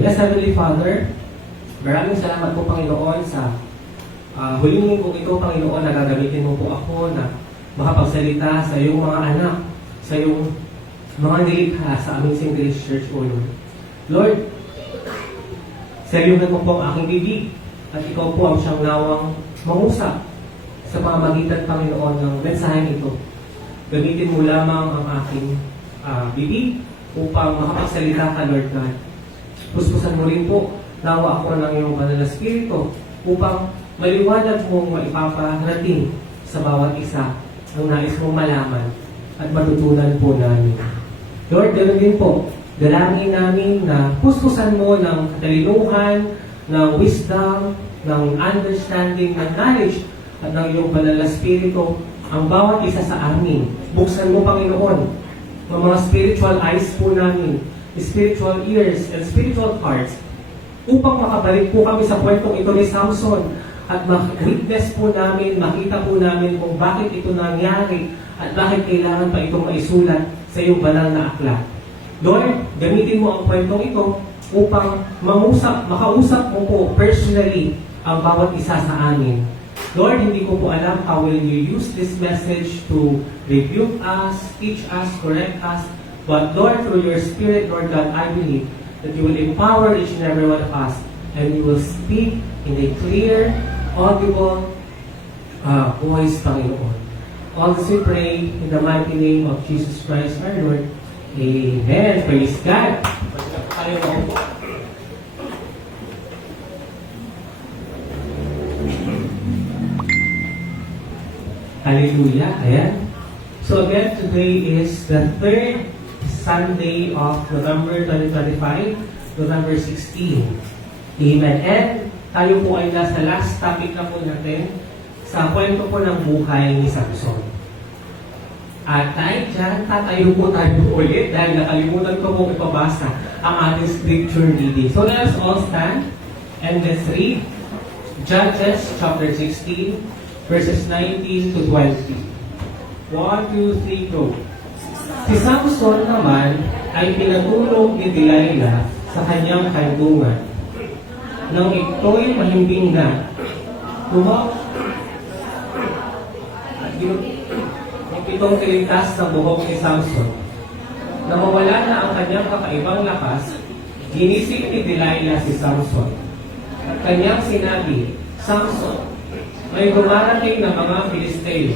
Yes, Heavenly Father, maraming salamat po, Panginoon, sa huling linggo ito, Panginoon, na gagamitin mo po ako na makapagsalita sa iyong mga anak, sa iyong mga nilikha sa aming Single Church, O Lord. Lord, saluhan mo po ang aking bibig at ikaw po ang siyang nawang mangusap sa pamamagitan, Panginoon, ng mensaheng ito. Gamitin mo lamang ang aking bibig upang makapagsalita ka, Lord God. Puspusan mo rin po, nawa ako ng iyong banal na spirito upang maliwanag mong maipaparating sa bawat isa ang nais mong malaman at matutunan po namin. Lord, ganoon din po, dalangin namin na puspusan mo ng katalinuhan, ng wisdom, ng understanding, ng knowledge, at ng iyong banal na spirito ang bawat isa sa amin. Buksan mo, Panginoon, ang mga spiritual eyes po namin, spiritual ears, and spiritual hearts upang makabalik po kami sa kwentong ito ni Samson at ma-witness po namin, makita po namin kung bakit ito nangyari at bakit kailangan pa itong maisulat sa iyong banal na aklat. Lord, gamitin mo ang kwentong ito upang makausap mo po personally ang bawat isa sa amin. Lord, hindi ko po alam how will you use this message to rebuke us, teach us, correct us. But Lord, through your Spirit, Lord God, I believe that you will empower each and every one of us and you will speak in a clear, audible voice, Panginoon. All this we pray in the mighty name of Jesus Christ, our Lord. Amen. Praise God. Tayo po. Hallelujah. Ayan. So again, today is the third Sunday of November 2025, November 16. Amen. And tayo po ay nasa last topic na po natin sa kwento po ng buhay ni Samson. At dahil dyan, tatayo po tayo ulit dahil nakalimutan ko pong ipabasa ang ating scripture reading. So let us all stand and let's read Judges chapter 16, verses 19 to 20. 1, 2, 3, go. Si Samson naman ay pinatulog ni Delilah sa kanyang kandungan. Nang ito'y mahimbing na, ang pitong kiligtas ng buhok ni Samson. Nang mawala na ang kanyang kakaibang lakas, ginising ni Delilah si Samson. At kanyang sinabi, Samson, may dumarating na mga Filisteo.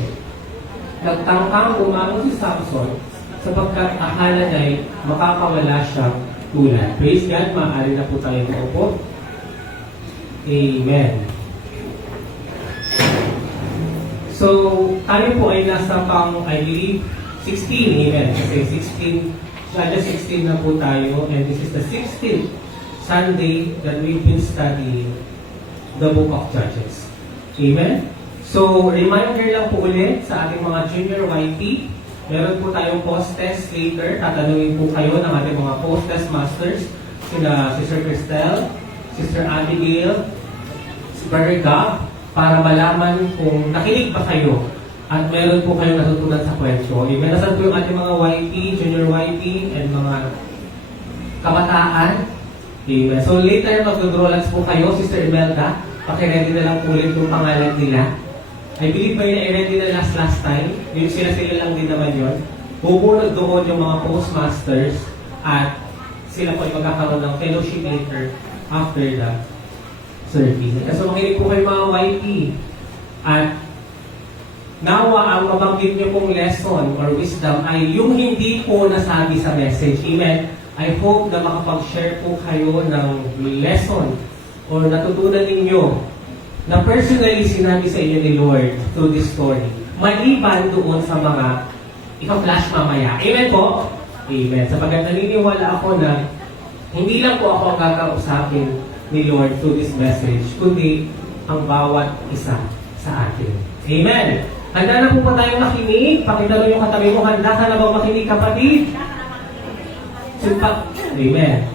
Nagtangkang umano si Samson sapagkat akala niya'y makakawala siyang tulad. Praise God, maaari na po tayo maupo. Amen. So, tayo po ay nasa pang, I believe, 16. Amen. Kasi 16, Judges 16 na po tayo. And this is the 16th Sunday that we've been studying the book of Judges. Amen? So, reminder lang po ulit sa ating mga junior YP. Meron po tayong post-test later. Tatanungin po kayo ng ating mga post-test masters. Sila Sister Cristel, Sister Abigail, si Brother Gab, para malaman kung nakinig ba kayo at meron po kayong natutunan sa kwento. Amen? Nasaan po yung ating mga YP, junior YP, and mga kabataan? Amen. So, later mag-drawlats po kayo, Sister Imelda. Paki-ready na lang po ulit yung pangalan nila. I believe ba yun ay ready na last time? Yung sila lang din naman yun. Bubunod doon yung mga postmasters at sila po ay magkakaroon ng fellowship later after the service. So makinig po kayo mga YP. At nawa ang mabanggit niyo pong lesson or wisdom ay yung hindi po nasabi sa message. Amen. I hope na makapag-share po kayo ng lesson o natutunan ninyo na personally sinabi sa inyo ni Lord through this story. Maliban doon sa mga ika-flash mamaya. Amen po? Amen. Sapagkat naniniwala ako na hindi lang po ako ang kakausapin ni Lord through this message, kundi ang bawat isa sa atin. Amen. Handa na po ba tayong makinig? Pakitanong yung katabi mo, handa ka na ba makinig, kapatid? Amen.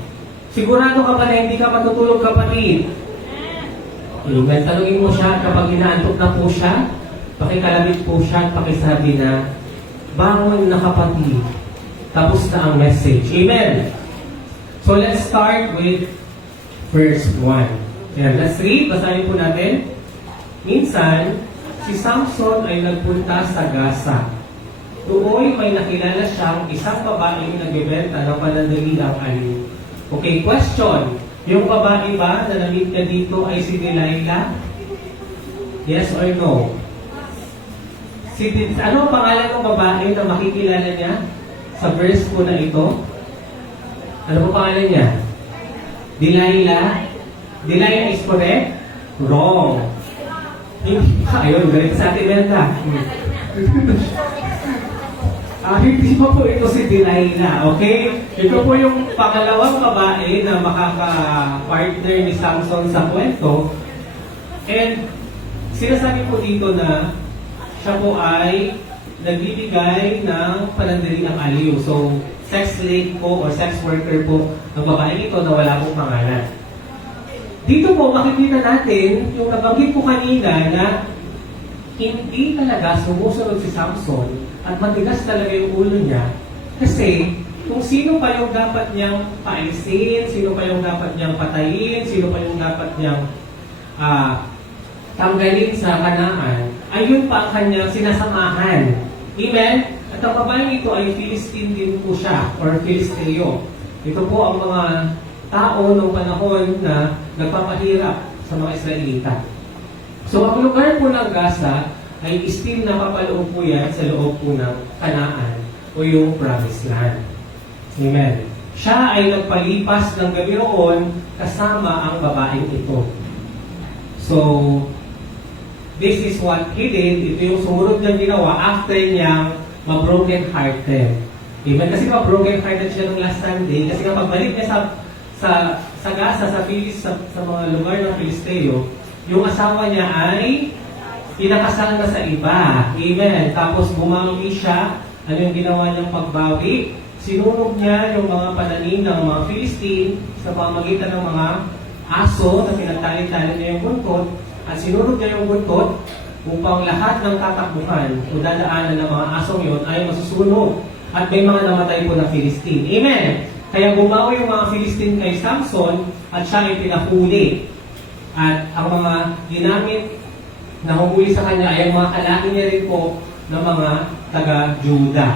Sigurado ka ba na hindi ka matutulog, kapatid? Amen. Tanungin mo siya kapag inaantok na po siya, pakikalabit po siya at pakisabi na, bangon na kapatid, tapos na ang message. Amen. So let's start with verse 1. Ayan, let's read. Basahin po natin. Minsan, si Samson ay nagpunta sa Gaza. Doon may nakilala siyang isang babaeng nagbebenta ng panandaliang aliw. Okay, question. Yung babae ba na na-meet ka dito ay si Delilah? Yes or no? Ano ang pangalan ng babae na makikilala niya sa verse po na ito? Ano po pangalan niya? Delilah? Delilah is correct? Wrong. Ayun, galit sa atin Melda. Hindi pa po ito si Delilah, okay? Ito po yung pangalawang babae na makaka-partner ni Samson sa kwento. And sinasabi po dito na siya po ay nagbibigay ng panandaliang aliw. So, sex slave po or sex worker po ng babae ito na wala pong pangalan. Dito po makikita natin yung nabanggit ko kanina na hindi talaga sumusunod si Samson at matigas talaga yung ulo niya kasi kung sino pa yung dapat niyang paalisin, sino pa yung dapat niyang patayin, sino pa yung dapat niyang tanggalin sa Kanaan, ayun pa ang kanyang sinasamahan. Amen? At ang babaeng ito ay Philistine din po siya, or Filisteo. Ito po ang mga tao noong panahon na nagpapahirap sa mga Israelita. So ang lugar po ng Gaza ay still napapaloob po yan sa loob po ng Kanaan o yung Promised Land. Amen. Siya ay nagpalipas ng gabi roon kasama ang babaeng ito. So, this is what he did. Ito yung sumunod niyang ginawa after niyang ma-broken hearted. Amen. Kasi ma-broken hearted siya nung last Sunday. Kasi kapag balik niya sa Gaza, sa mga lugar ng Filisteo, yung asawa niya ay pinakasal na sa iba. Amen. Tapos bumawi siya. Ano yung ginawa niyang pagbawi? Sinunog niya yung mga pananim ng mga Philistine sa pamamagitan ng mga aso na pinagtali-tali niya yung buntot at sinunog niya yung buntot upang lahat ng tatakbuhan o dadaanan ng mga asong yun ay masusunog at may mga namatay po na Philistine. Amen. Kaya bumawi yung mga Philistine kay Samson at siya ay pinahuli. At ang mga ginamit na humuli sa kanya ay ang mga kalaki niya rin po ng mga taga-Juda.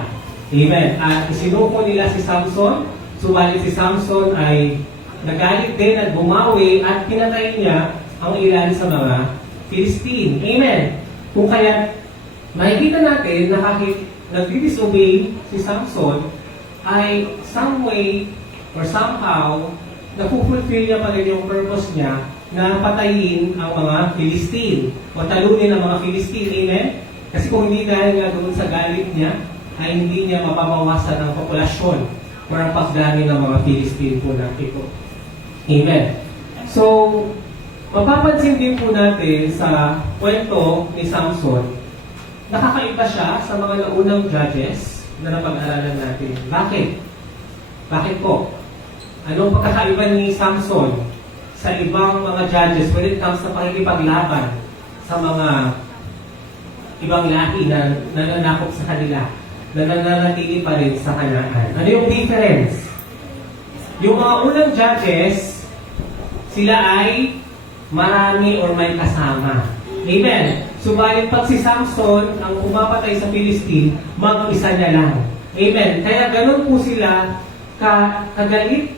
Amen. At isinuko nila si Samson, subalit si Samson ay nagalit din at bumawi at pinatay niya ang ilan sa mga Philistine. Amen. Kung kaya makikita natin na kahit nag-disobey si Samson, ay some way or somehow napupulfill niya pa rin yung purpose niya na patayin ang mga Philistine o talunin ang mga Philistine. Amen? Kasi kung hindi dahil nga doon sa galit niya, ay hindi niya mapabawasan ang populasyon o ang pagdami ng mga Philistine po na ito. Amen? So, mapapansin din po natin sa kwento ni Samson, nakakaiba siya sa mga naunang judges na napag-aralan natin. Bakit? Bakit po? Anong pagkakaiba ni Samson sa ibang mga judges when it comes sa pakikipaglaban sa mga ibang lahi na nananakop sa kanila, na nananatili pa rin sa Kanaan? Ano yung difference? Yung mga unang judges, sila ay marami or may kasama. Amen. Subalit pag si Samson ang pumapatay sa Philistine, mag-isa niya lang. Amen. Kaya ganun po sila kagalit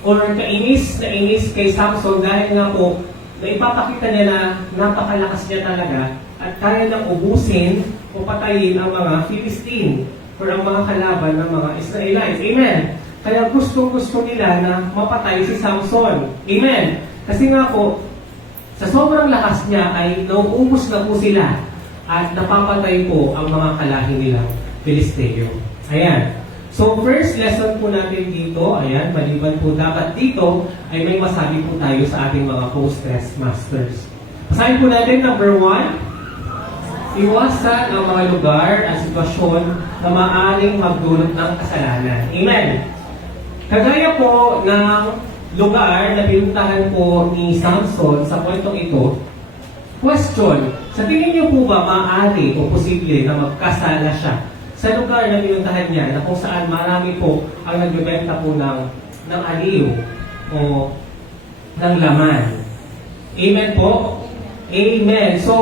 or kainis na inis kay Samson dahil nga po naipapakita niya na napakalakas niya talaga at kaya nang ubusin o patayin ang mga Philistine or ang mga kalaban ng mga Israelites. Amen. Kaya gusto nila na mapatay si Samson. Amen. Kasi nga po, sa sobrang lakas niya ay nauubos na po sila at napapatay po ang mga kalahi nilang Filisteo. Ayan. So, first lesson po natin dito, ayan, maliban po dapat dito, ay may masabi po tayo sa ating mga post-test masters. Basahin po natin, number 1, iwasan ang mga lugar at sitwasyon na maaaring magdulot ng kasalanan. Amen. Kagaya po ng lugar na pinuntahan po ni Samson sa kwentong ito, question, sa tingin niyo po ba maaari o posible na magkasala siya sa lugar na pinuntahan niya na kung saan marami po ang nagbebenta po ng aliw o ng laman. Amen po? Amen. So,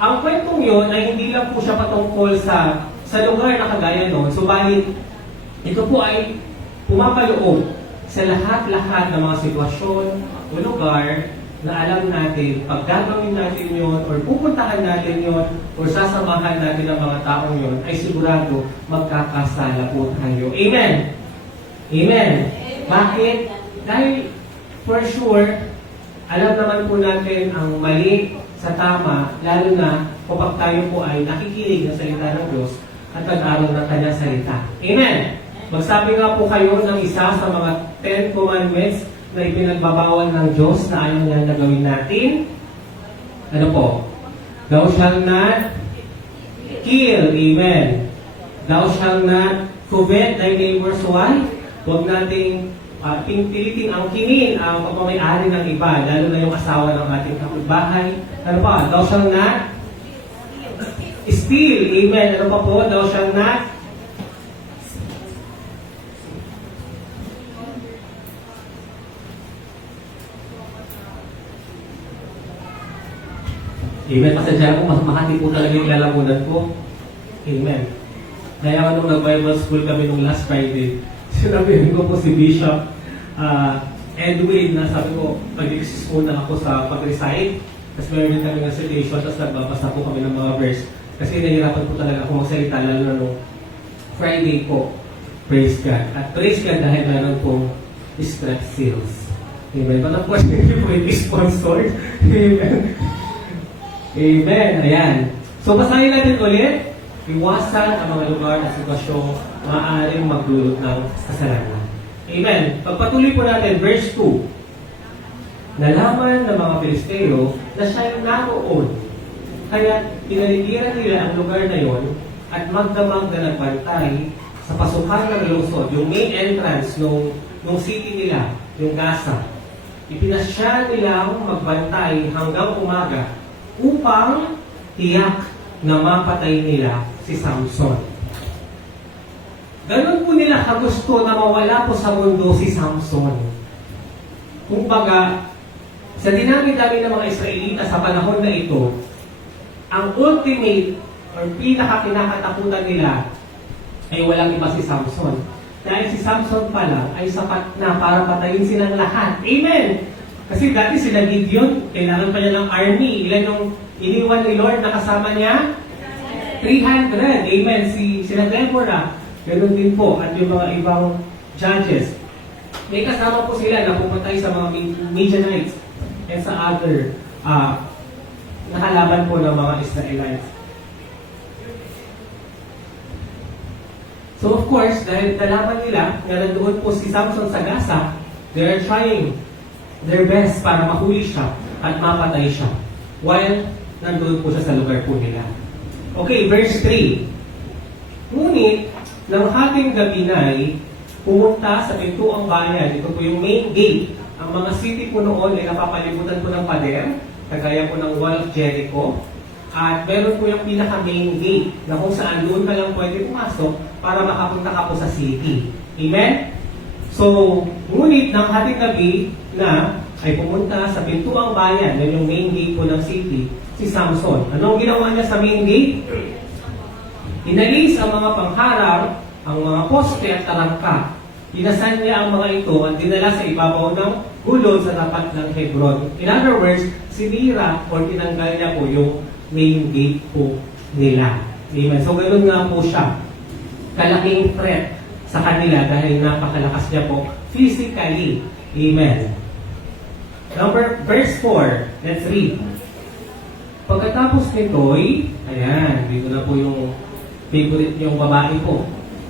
ang kwentong yun ay hindi lang po siya patungkol sa lugar na kagaya nun. Subalit, ito po ay pumapaloob sa lahat-lahat ng mga sitwasyon o lugar na alam natin, pag gagawin natin yun, or pupuntahan natin yun, or sasamahan natin ang mga taong yun, ay sigurado magkakasala po tayo. Amen? Amen? Bakit? Dahil, for sure, alam naman po natin ang mali sa tama, lalo na kapag tayo po ay nakikinig ng salita ng Diyos at nag-aral ng kanyang salita. Amen? Magsabi nga po kayo ng isa sa mga 10 commandments na ipinagbabawal ng Diyos na ayaw niya na gawin natin. Ano po? Thou shalt not kill. Amen. Thou shalt not covet thy neighbor's wife. Huwag nating piliting angkinin ang pagmamayari ng iba, lalo na yung asawa ng ating kapitbahay. Ano pa? Thou shalt not steal. Amen. Ano pa po? Thou shalt not Amen. Pasensya ko, makati po talaga yung lalamunan ko. Amen. Kaya nung nag-Bible school kami nung last Friday, sinabihin ko po si Bishop Edwin na sabi ko, mag-exist muna ako sa pag-recite. Tapos meron din kami ng citation, tapos nagbabasa po kami ng mga verse. Kasi nahihirapan po talaga ako magsalita, lalo na nung Friday po. Praise God. At praise God dahil meron pong strep sales. Amen. But of course, hindi po yung sponsored. Amen. Amen. Ayan. So, basahin natin ulit. Iwasan ang mga lugar at sitwasyong maaaring magdulot ng kasalanan. Amen. Pagpatuloy po natin, verse 2. Nalaman ng mga Pilisteo na siya naroon. Kaya pinaligiran nila ang lugar na yon at magdamag na nagbantay sa pasukan ng lungsod, yung main entrance nung city nila, yung Gaza. Ipinasya nilang magbantay hanggang umaga upang tiyak na mapatay nila si Samson. Ganun po nila kagusto na mawala po sa mundo si Samson. Kumbaga, sa dinami-dami ng mga Israelita sa panahon na ito, ang ultimate or pinaka-kinakatakutan nila ay walang iba si Samson. Dahil si Samson pala ay sapat na para patayin silang lahat. Amen! Kasi dati sila Gideon, kailangan pa niya ng army. Ilan yung iniwan ni Lord na kasama niya? 300. Amen. Sila Deborah. Ganun din po. At yung mga ibang judges. May kasama po sila na pumatay sa mga Midianites and sa other nakalaban po ng mga Israelites. So of course, dahil nalaman nila na nandoon po si Samson sa Gaza, they are trying their best para mahuli siya at mapatay siya while nandoon po siya sa lugar po nila. Okay, verse 3. Ngunit, nang hating gabi na'y pumunta sa pintuang bayan, ito po yung main gate. Ang mga city po noon ay napapalibutan po ng pader, kagaya po ng Wall of Jericho. At meron po yung pinaka-main gate na kung saan doon ka lang pwede pumasok para makapunta ka po sa city. Amen? So, ngunit nang hating gabi na ay pumunta sa pintuang bayan, yan yung main gate po ng city, si Samson. Anong ginawa niya sa main gate? Inalis ang mga pangharang, ang mga poste at tarangka. Inasan niya ang mga ito at dinala sa ibabaw ng gulod sa tapat ng Hebron. In other words, sinira o tinanggal niya po yung main gate po nila. Amen. So, ganoon nga po siya. Kalaking threat sa kanila dahil napakalakas niya po physically. Amen. Verse 4. Let's read. Pagkatapos nito'y, ayan, dito na po yung favorite niyong babae po.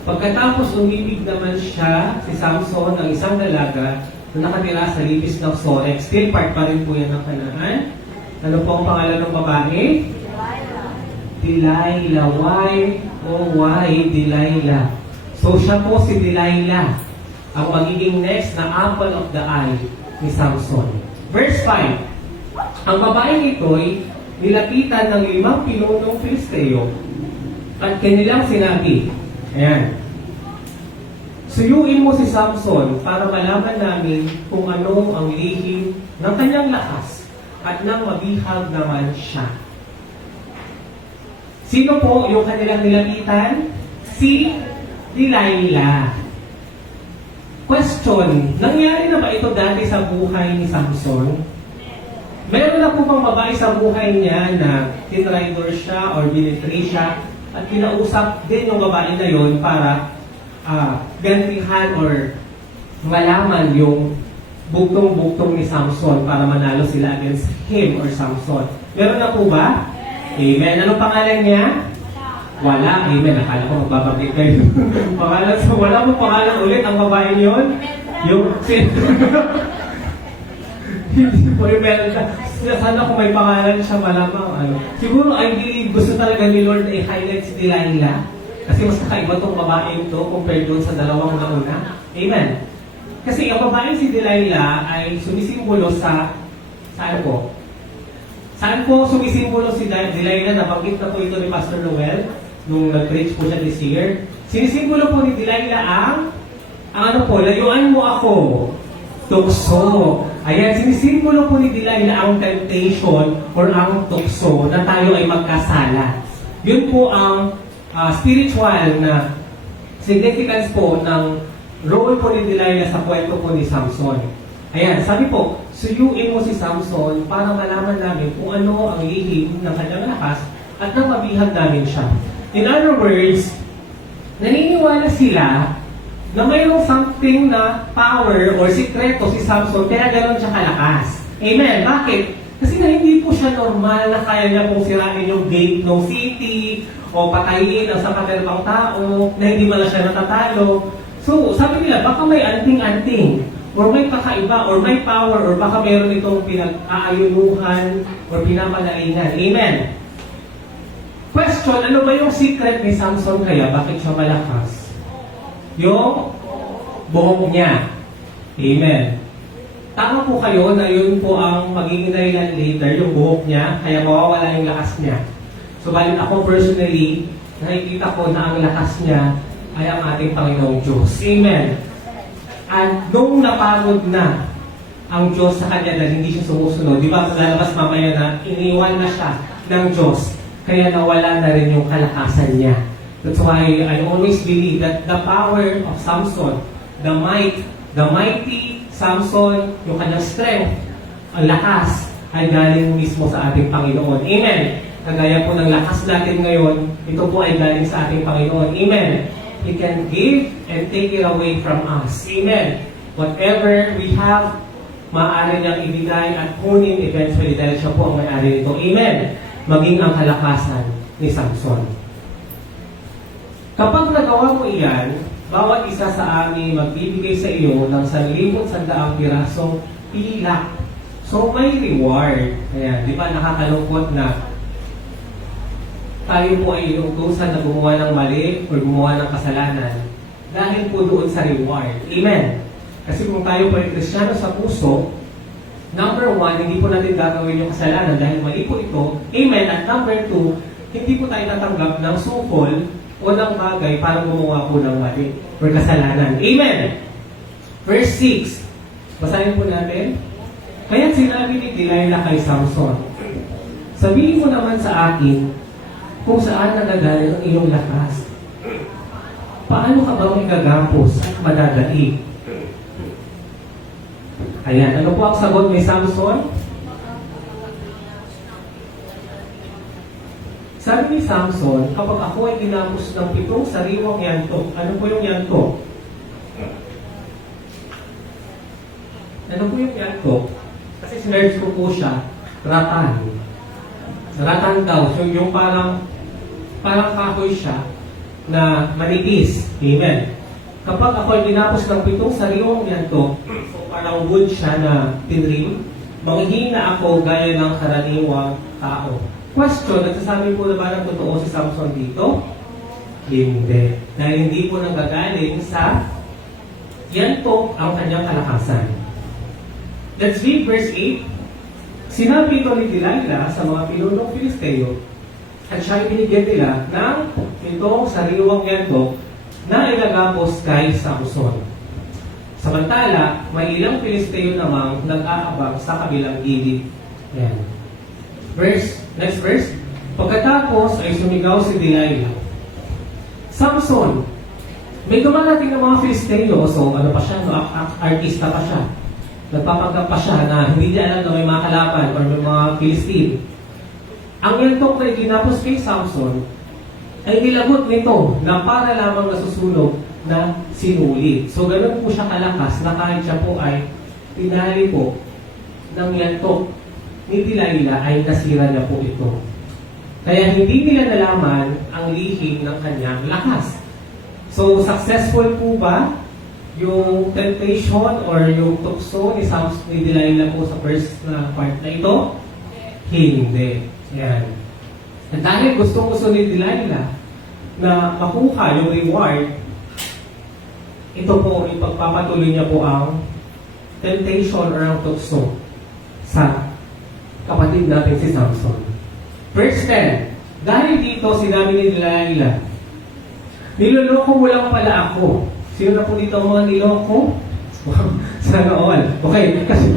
Pagkatapos umibig naman siya, si Samson, ng isang dalaga na nakatira sa libis ng Sorek. Still part pa rin po yan ng Kanaan. Ano po ang pangalan ng babae? Delilah. Why? Oh, why Delilah? So siya po si Delilah, ang magiging next na apple of the eye ni Samson. Verse 5. Ang babaeng ito'y nilapitan ng 5 pinunong Filisteo at kanilang sinabi, ayan, Suyuin mo si Samson para malaman namin kung ano ang lihim ng kanyang lakas at nang mabihag naman siya. Sino po yung kanilang nilapitan? Si Delilah. Question, nangyari na ba ito dati sa buhay ni Samson? Meron na po bang babae sa buhay niya na tinrider siya or binitray siya at kinausap din yung babae na yon para gantihan or malaman yung bugtong-bugtong ni Samson para manalo sila against him or Samson? Meron na po ba? Amen. Anong pangalan niya? Wala. Amen. Akala ko magbabanggit kayo. Pangalan, so wala mo pangalan ulit ang babae yun? Yung hindi po yung meron siya. Sana kung may pangalan siya malamang. Siguro ideally gusto talaga ni Lord na i-highlight si Delilah. Kasi mas kakaiba tong babae ito compared doon sa dalawang nauna. Amen. Kasi ang babae si Delilah ay sumisimbolo sa saan po? Saan po sumisimbolo si Delilah? Nabanggit na po ito ni Pastor Noel nung nag-preach po siya this year. Sinisimbolo po ni Delilah ang ano po, layuan mo ako. Tukso. Ayan, sinisimbolo po ni Delilah ang temptation or ang tukso na tayo ay magkasala. Yun po ang spiritual na significance po ng role po ni Delilah sa kwento po ni Samson. Ayan, sabi po, suyuin mo si Samson para malaman namin kung ano ang lihim ng kanyang lakas at nang mabihag namin siya. In other words, naniniwala sila na mayroong something na power or sikreto si Samson kaya gano'n siya kalakas. Amen. Bakit? Kasi na hindi po siya normal na kaya niya pong sirain yung gate ng city o patayin ang sakaterpang tao na hindi man siya natatalo. So, sabi nila, baka may anting-anting or may kakaiba or may power or baka mayroon itong pinag-aayunuhan or pinapalaingan. Amen. Question, ano ba yung secret ni Samson kaya? Bakit siya malakas? Yung buhok niya. Amen. Tama po kayo na yun po ang magiging dahilan later, yung buhok niya, kaya mawawala yung lakas niya. So, balit ako personally, nakikita ko na ang lakas niya ay ang ating Panginoong Diyos. Amen. At nung napagod na ang Diyos sa kanya dahil hindi siya sumusunod, di ba lalabas mamaya na iniwan na siya ng Diyos, kaya nawala na rin yung kalakasan niya. That's why I always believe that the power of Samson, the mighty Samson, yung kanyang strength, ang lakas, ay galing mismo sa ating Panginoon. Amen. Kagaya po ng lakas natin ngayon, ito po ay galing sa ating Panginoon. Amen. He can give and take it away from us. Amen. Whatever we have, maaari niyang ibigay at kunin eventually dahil siya po ang may-ari nito. Amen. Maging ang kalakasan ni Samson. Kapag nagawa mo iyan, bawat isa sa amin magbibigay sa iyo ng 1,100 pirasong pilak. So may reward. Ayan, di ba nakakalungkot na tayo po ay inuutusan na gumawa ng mali o gumawa ng kasalanan dahil po doon sa reward. Amen. Kasi kung tayo po ay Kristiyano sa puso, number 1, hindi po natin gagawin yung kasalanan dahil mali po ito. Amen. At number 2, hindi po tayo tatanggap ng sukol o ng bagay para gumawa po ng mali or kasalanan. Amen. Verse 6. Basahin po natin. Kaya sinabi ni Delilah kay Samson, sabihin mo naman sa akin kung saan nagagaling ang iyong lakas. Paano ka ba magagapos at madadali? Ayan, ano po ang sagot ni Samson? Sabi ni Samson, kapag ako ay ginapos ng 7 sariwang yantok, ano po yung yantok? Ano po yung yantok? Kasi sinerge ko po siya, ratan. Ratan daw, so yung parang kahoy siya na manipis. Amen. Kapag ako ay ginapos ng 7 sariwang yantok, so parang wood siya na tinrim, manghihina ako gaya ng karaniwang tao. Question, nagsasabi po na ba ng totoo si Samson dito? Hindi. Dahil hindi po nanggagaling sa yantok ang kanyang kalakasan. Let's read verse 8. Sinabi ito ni Delilah sa mga pinunong Filisteo at siya ay binigyan nila ng 7 sariwang yantok na igagapos kay Samson. Samantala, may ilang Pilisteo namang nag-aabang sa kabilang gilid. Ayan. Next verse. Pagkatapos ay sumigaw si Delilah, Samson, may dumarating ng mga Filisteo. So, ano pa siya? No? Artista pa siya. Nagpapanggap pa siya na hindi niya alam na may mga kalaban or may mga Filistine. Ang yantok na iginapos kay Samson ay nilagot nito na para lamang nasusunog na sinuli. So, ganun po siya kalakas na kahit siya po ay pinali po ng yantok ni Delilah ay nasira na po ito. Kaya hindi nila nalaman ang lihim ng kanyang lakas. So, successful po ba yung temptation or yung tukso ni Delilah po sa first na part na ito? Hindi. Yan. At dahil gusto ni Delilah na makuha yung reward, ito po, ipagpapatuloy niya po ang temptation or ang tukso sa kapatid natin si Samson. Verse 10, dahil dito sinabi ni Delilah, niloloko mo lang pala ako. Sino na po dito ang mga niloko? Sana all. Okay, kasi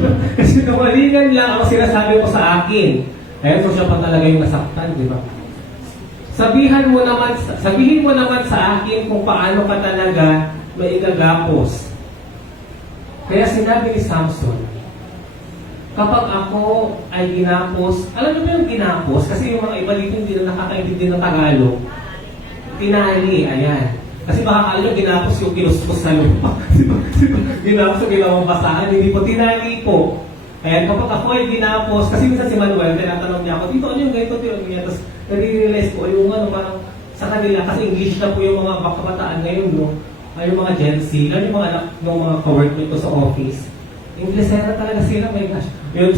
kamalingan lang ang sinasabi mo sa akin. Ayun, so siya pa talaga yung nasaktan, di ba? Sabihin mo naman sa akin kung paano ka talaga maigagapos. Kaya sinabi ni Samson, kapag ako ay ginapos, alam niyo ba yung ginapos? Kasi yung mga iba dito hindi na nakakaintindi ng Tagalog. Tinali, ayan. Kasi baka kala nyo, ginapos yung kinuspos sa lupa. Ginapos yung ginawang basahan, hindi po, tinali po. Ayan, kapag ako ay ginapos, kasi minsan si Manuel, tinatanong niya ako, dito ano yung ganito, tapos nare-realize ko, yung ano, parang sa kanila, kasi English na po yung mga kabataan ngayon, no? Ay, yung mga Gen Z, ano yung mga anak ng mga ka-workmate ko sa office. Inglesera talaga sila, my gosh. Yun,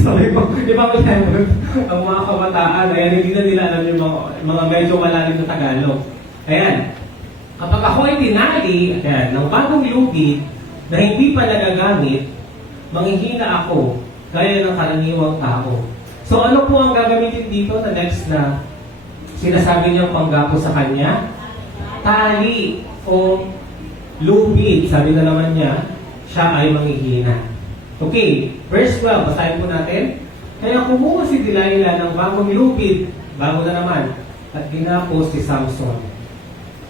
sabi ko, ibang level, ang mga kabataan, ayan, hindi na nila alam yung mga medyo malalim na Tagalog. Ayan, kapag ako ay tinali, ayan, ng bagong lugid na hindi pa nagagamit, manghihina ako, gaya ng karaniwang tao. So ano po ang gagamitin dito na next na sinasabi niyang panggapo sa kanya? Tali o lubid. Sabi na naman niya, siya ay manghihina. Okay, verse 12, basahin po natin. Kaya kumuha si Delilah ng bagong lubid, bago na naman, at ginapos si Samson.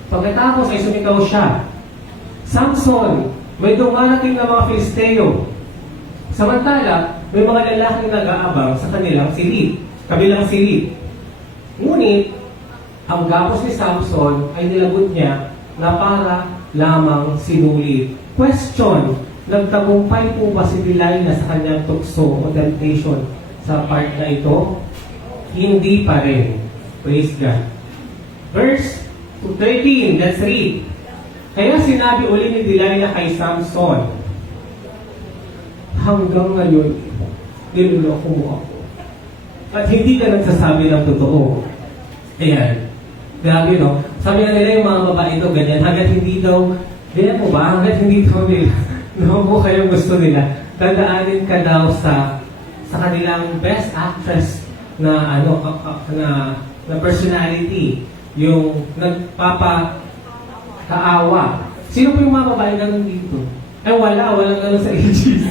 Pagkatapos ay sumitaw siya, Samson, may dumarating na mga Filisteo. Samantala, may mga lalaking nag-aabang sa kabilang silid. Ngunit, ang gapos ni Samson ay nilagot niya na para lamang sinuli. Question, nagtagumpay po ba si Delilah sa kanyang tukso o temptation sa part na ito? Hindi pa rin. Praise God. Verse 13, let's read. Kaya sinabi uli ni Delilah kay Samson, hanggang ngayon, niloloko mo ako. At hindi ka nagsasabi ng totoo. Ayan. Grabe, no? Sabi nga nila yung mga babae ito, ganyan. Hanggat hindi daw, ganyan mo ba? Hanggat hindi daw nila, nakukuha yung gusto nila, dadaanin ka daw sa kanilang best actress na, na personality. Yung nagpapakaawa. Sino po yung mga babae na nandito? Walang ganun sa ages.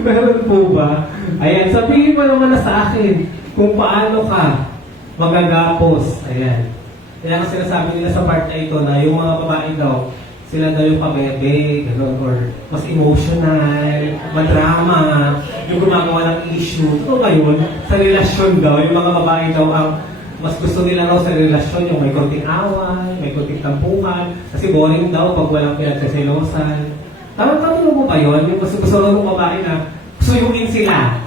Meron po ba? Ayan, sabihin mo naman na sa akin kung paano ka magagapos. Ayan. Kaya kasi sinasabi nila sa part na ito na yung mga babae daw, sila daw yung pabebe, gano'n, or mas emotional, madrama, yung gumagawa ng issue. Ito ngayon, sa relasyon daw, yung mga babae daw ang mas gusto nila raw sa relasyon yung may konting away, may konting tampukan, kasi boring daw pag walang pinagsaselosan. Tama mo ba yun? Yung gusto ng babae na suyuin sila.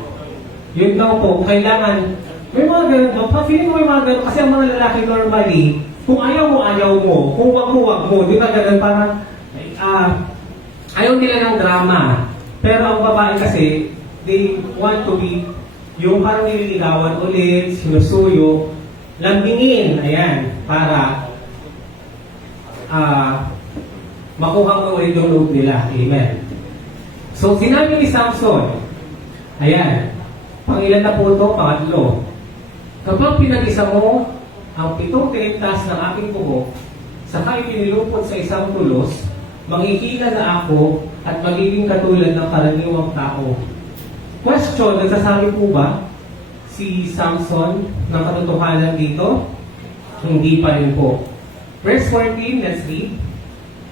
Yun daw po, kailangan, may mga ganun, feeling mo may mga ganun, kasi ang mga lalaki normally, kung ayaw mo, kung wag mo, di ba ganun, parang, ayaw nila ng drama. Pero ang babae kasi, they want to be, yung parang nililigawan ulit, sinusuyo, lambingin, ayan, para, makuha ko ulit yung loob nila. Amen. So, sinabi ni Samson, ayan, pangilan na po ito, pangatlo. Kapag pinag-isa mo ang 7 tinimtas ng aking buhok saka ipinilupot sa isang tulos, manghihina na ako at magiging katulad ng karaniwang tao. Question, nagsasabi po ba si Samson ng katotohanan dito? Hindi pa rin po. Verse 14, let's read.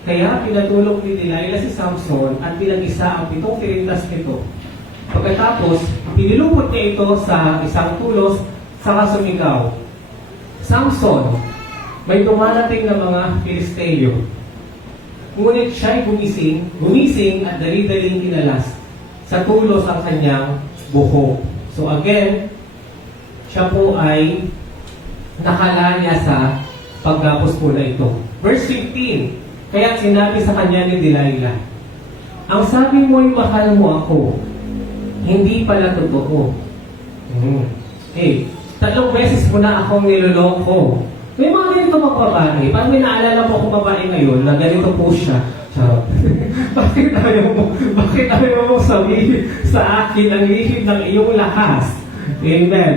Kaya pinatulog ni Delilah si Samson at pinag-isa ang 7 tirintas nito. Pagkatapos, pinilupot niya ito sa isang tulos, saka sumigaw, Samson, may dumarating na mga Filisteo. Ngunit siya'y gumising at dali-daling kinalas sa tulos ang kanyang buhok. So again, siya po ay nakalaya sa pagdapos po na ito. Verse 15, kaya sinabi sa kanya ni Delilah, ang sabi mo'y mahal mo ako, hindi pala totoo. Tatlong beses mo na akong niloloko. May mga ganito magbabae. Parang may naalala po akong babae ngayon na ganito po siya. Charot. Bakit ayaw mo sabihin sa akin ang lihim ng iyong lakas? Amen.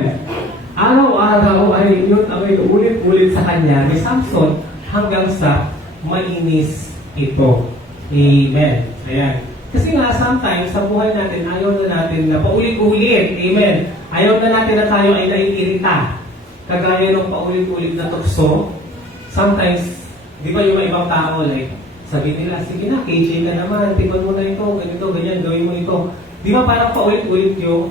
Araw-araw ay yun ang ulit-ulit sa kanya ni Samson hanggang sa mainis ito. Amen. Ayan. Kasi nga, sometimes, sa buhay natin, ayaw na natin na paulit-ulit. Amen. Ayaw na natin na tayo ay naiirita. Kagaya ng paulit-ulit na tukso. Sometimes, di ba yung mga ibang tao, like, sabi nila, sige na, KJ ka naman, tingnan mo na ito, ganito, ganyan, gawin mo ito. Di ba parang paulit-ulit yung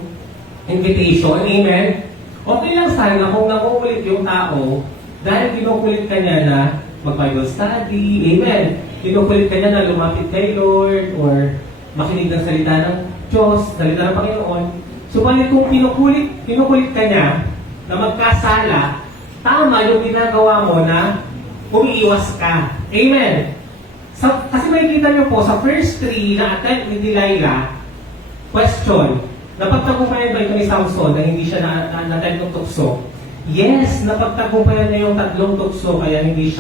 invitation? Amen. Okay lang sana kung nakukulit yung tao dahil kinukulit ka niya na mag-Bible study. Amen. Kinukulit ka niya na lumapit kay Lord or makinig ng salita ng Diyos, salita ng Panginoon. Subalit kung kinukulit ka niya na magkasala, tama yung ginagawa mo na umiiwas ka. Amen. Kasi makikita niyo po sa first 3 na attempt ni Delilah, question, napagtagumpayan ba ito ni Samson na hindi siya na-attempt ng tukso? Yes, napagtagumpayan niya yung 3 tukso kaya hindi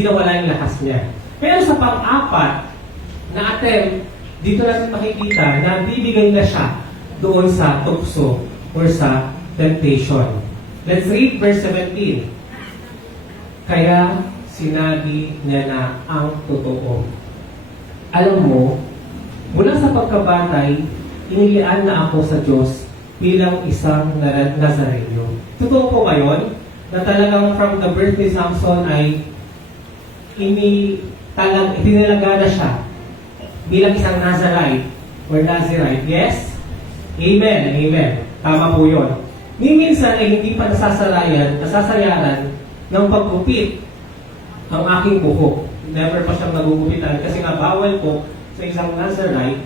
nawala yung lakas niya. Pero sa pang-4 na attempt, dito natin makikita na bibigay na siya doon sa tukso or sa temptation. Let's read verse 17. Kaya sinabi niya na ang totoo. Alam mo, mula sa pagkabatay, inilian na ako sa Diyos bilang isang Nazareno. Totoo po ba yun? Na talagang from the birth ni Samson ay itinalaga na siya bilang isang Nazarite or Nazirite. Yes? Amen. Amen. Tama po yun. Minsan ay hindi pa nasasayaran ng paggupit ang aking buhok. Never pa siyang nagugupitan kasi nga bawal po sa isang Nazarite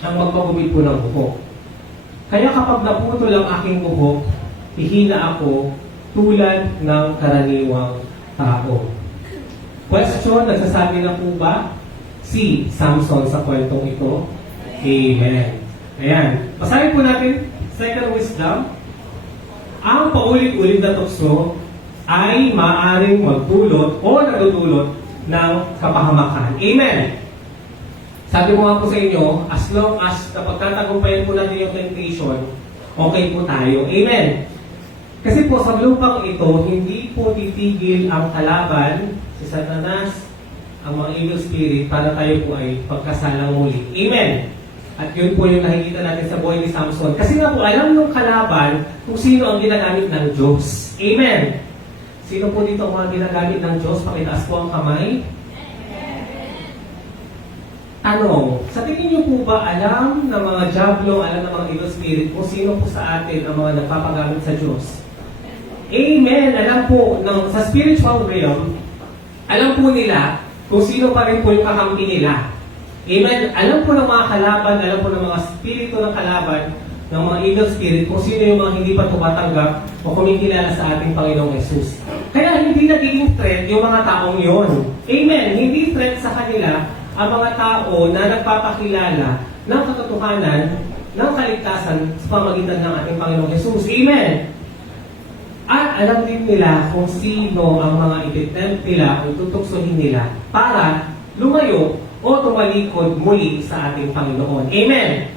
ang magpagupit po ng buhok. Kaya kapag naputol ang aking buhok, hihina ako tulad ng karaniwang tao. Question, nagsasabi na po ba si Samson sa kwentong ito? Amen. Ayan. Basahin po natin second wisdom. Ang paulit-ulit na tukso ay maaaring magdulot o nagdudulot ng kapahamakan. Amen. Sabi ko nga po sa inyo, as long as napagtatagumpayan po natin yung temptation, okay po tayo. Amen. Kasi po sa lupang ito, hindi po titigil ang kalaban, si Satanas, ang mga evil spirit, para tayo po ay pagkasalang muli. Amen. At yun po yung nakikita natin sa buhay ni Samson. Kasi nga po, alam ng kalaban kung sino ang ginagamit ng Diyos. Amen. Sino po dito ang mga ginagamit ng Diyos? Pakitaas po ang kamay. Tanong, sa tingin niyo po ba alam ng mga diablo, alam ng mga evil spirit kung sino po sa atin ang mga nagpapagamit sa Diyos? Amen. Alam po, sa spiritual realm, alam po nila kung sino pa rin po yung kakampi nila. Amen. Alam po ng mga kalaban, alam po ng mga spirito ng kalaban, ng mga evil spirit, kung sino yung mga hindi pa tumatanggap o kumikilala sa ating Panginoong Jesus. Kaya hindi nagiging threat yung mga taong yon. Amen. Hindi threat sa kanila ang mga tao na nagpapakilala ng katotohanan ng kaligtasan sa pamagitan ng ating Panginoong Jesus. Amen. At alam din nila kung sino ang mga ititempt nila o tutuksohin nila para lumayo o tumalikod muli sa ating Panginoon. Amen.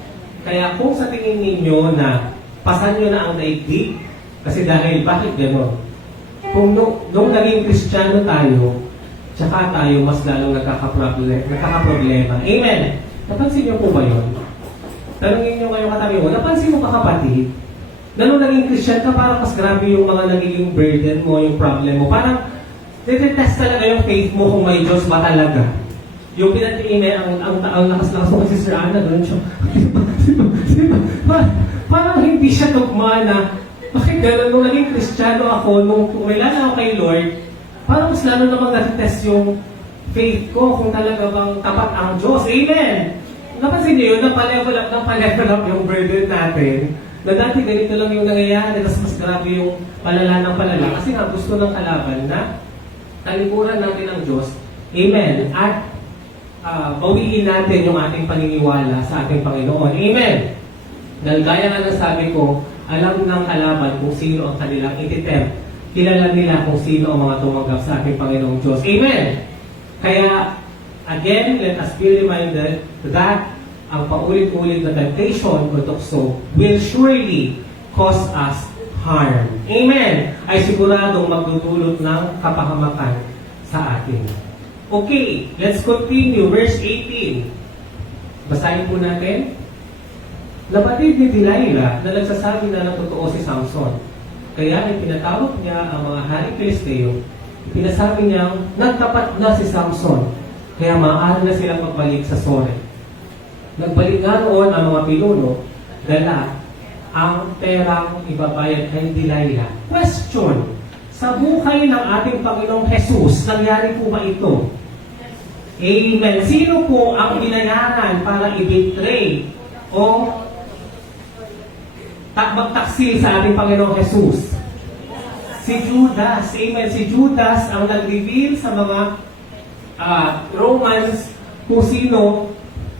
Kaya kung sa tingin ninyo na pasan nyo na ang daigdig, kasi dahil bakit gano'n? Kung nung naging Kristiyano tayo, tsaka tayo mas lalong nagkakaproblema. Amen! Napansin niyo po ba yun? Tanungin niyo ngayon katabi mo, napansin mo ka kapatid, na nung naging Christian ka, parang mas grabe yung mga nagiging burden mo, yung problem mo. Parang, test talaga yung faith mo kung may Diyos ba talaga. Yung pinag-iinay, ang lakas-lakas mo kasi Sir Ana, doon siya. Parang hindi siya tugma na, bakit gano'n, nung naging Kristiyano ako, nung kumilala ako kay Lord, parang mas lalo namang natitest yung faith ko kung talaga bang tapat ang Diyos. Amen! Napansin niyo yun, napalevel up yung burden natin, na dati ganito lang yung nangyayari, tapos mas grabe yung palala ng palala, kasi nga gusto ng kalaban na talikuran natin ang Diyos. Amen! At bawiin natin yung ating paniniwala sa ating Panginoon. Amen! Dahil gaya nga ng sabi ko, alam ng kalaban kung sino ang kanilang ititempt. Kilala nila kung sino ang mga tumanggap sa ating Panginoong Diyos. Amen! Kaya, again, let us be reminded that ang paulit-ulit na temptation o tukso will surely cause us harm. Amen! Ay siguradong magdudulot ng kapahamakan sa atin. Okay, let's continue. Verse 18. Basahin po natin. Nabatid ni Delilah na nagsasabi na ng totoo si Samson. Kaya ipinatawag niya ang mga hari Filisteo. Pinasabi niyang nagtapat na si Samson. Kaya maaari na silang magbalik sa Sore. Nagbalik nga roon ang mga pinuno, dala ang perang ibabayad kay Delilah. Question, sa buhay ng ating Panginoong Jesus, nangyari po ba ito? Amen. Sino po ang binayaran para i-betray o magtaksil sa ating Panginoong Jesus? Si Judas. Amen. Si Judas ang nag-reveal sa mga Romans kung sino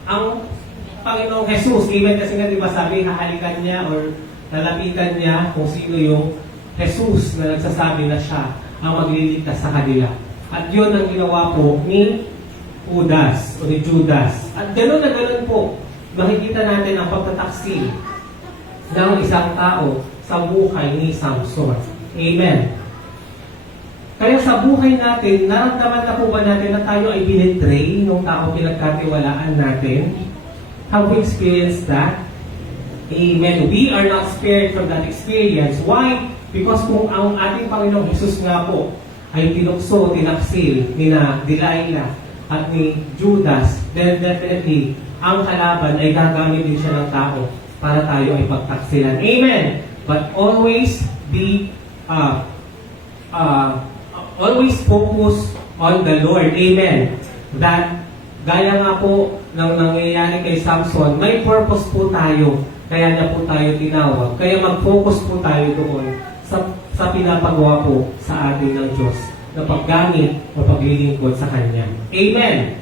ang Panginoong Jesus. Amen. Kasi nga diba sabi, hahalikan niya or lalapitan niya kung sino yung Jesus na nagsasabi na siya ang magliligtas sa kanila. At yun ang ginawa po ni Judas o ni Judas. At gano'n na gano'n po, makikita natin ang pagtataksil ng isang tao sa buhay ni Samson. Amen. Kaya sa buhay natin, naramdaman na po ba natin na tayo ay binitray nung tao pinagkatiwalaan natin? Have we experienced that? Amen. We are not spared from that experience. Why? Because kung ang ating Panginoong Jesus nga po ay tinukso, tinaksil ni na Delilah at ni Judas, then definitely ang kalaban ay gagamit din siya ng tao para tayo ay pagtaksilan. Amen. But always be always focus on the Lord. Amen. That gaya nga po ng nangyayari kay Samson, may purpose po tayo. Kaya niya po tayo tinawag. Kaya mag-focus po tayo doon sa pinapagawa po sa atin ng Diyos na paggamit o paglilingkod sa Kanya. Amen.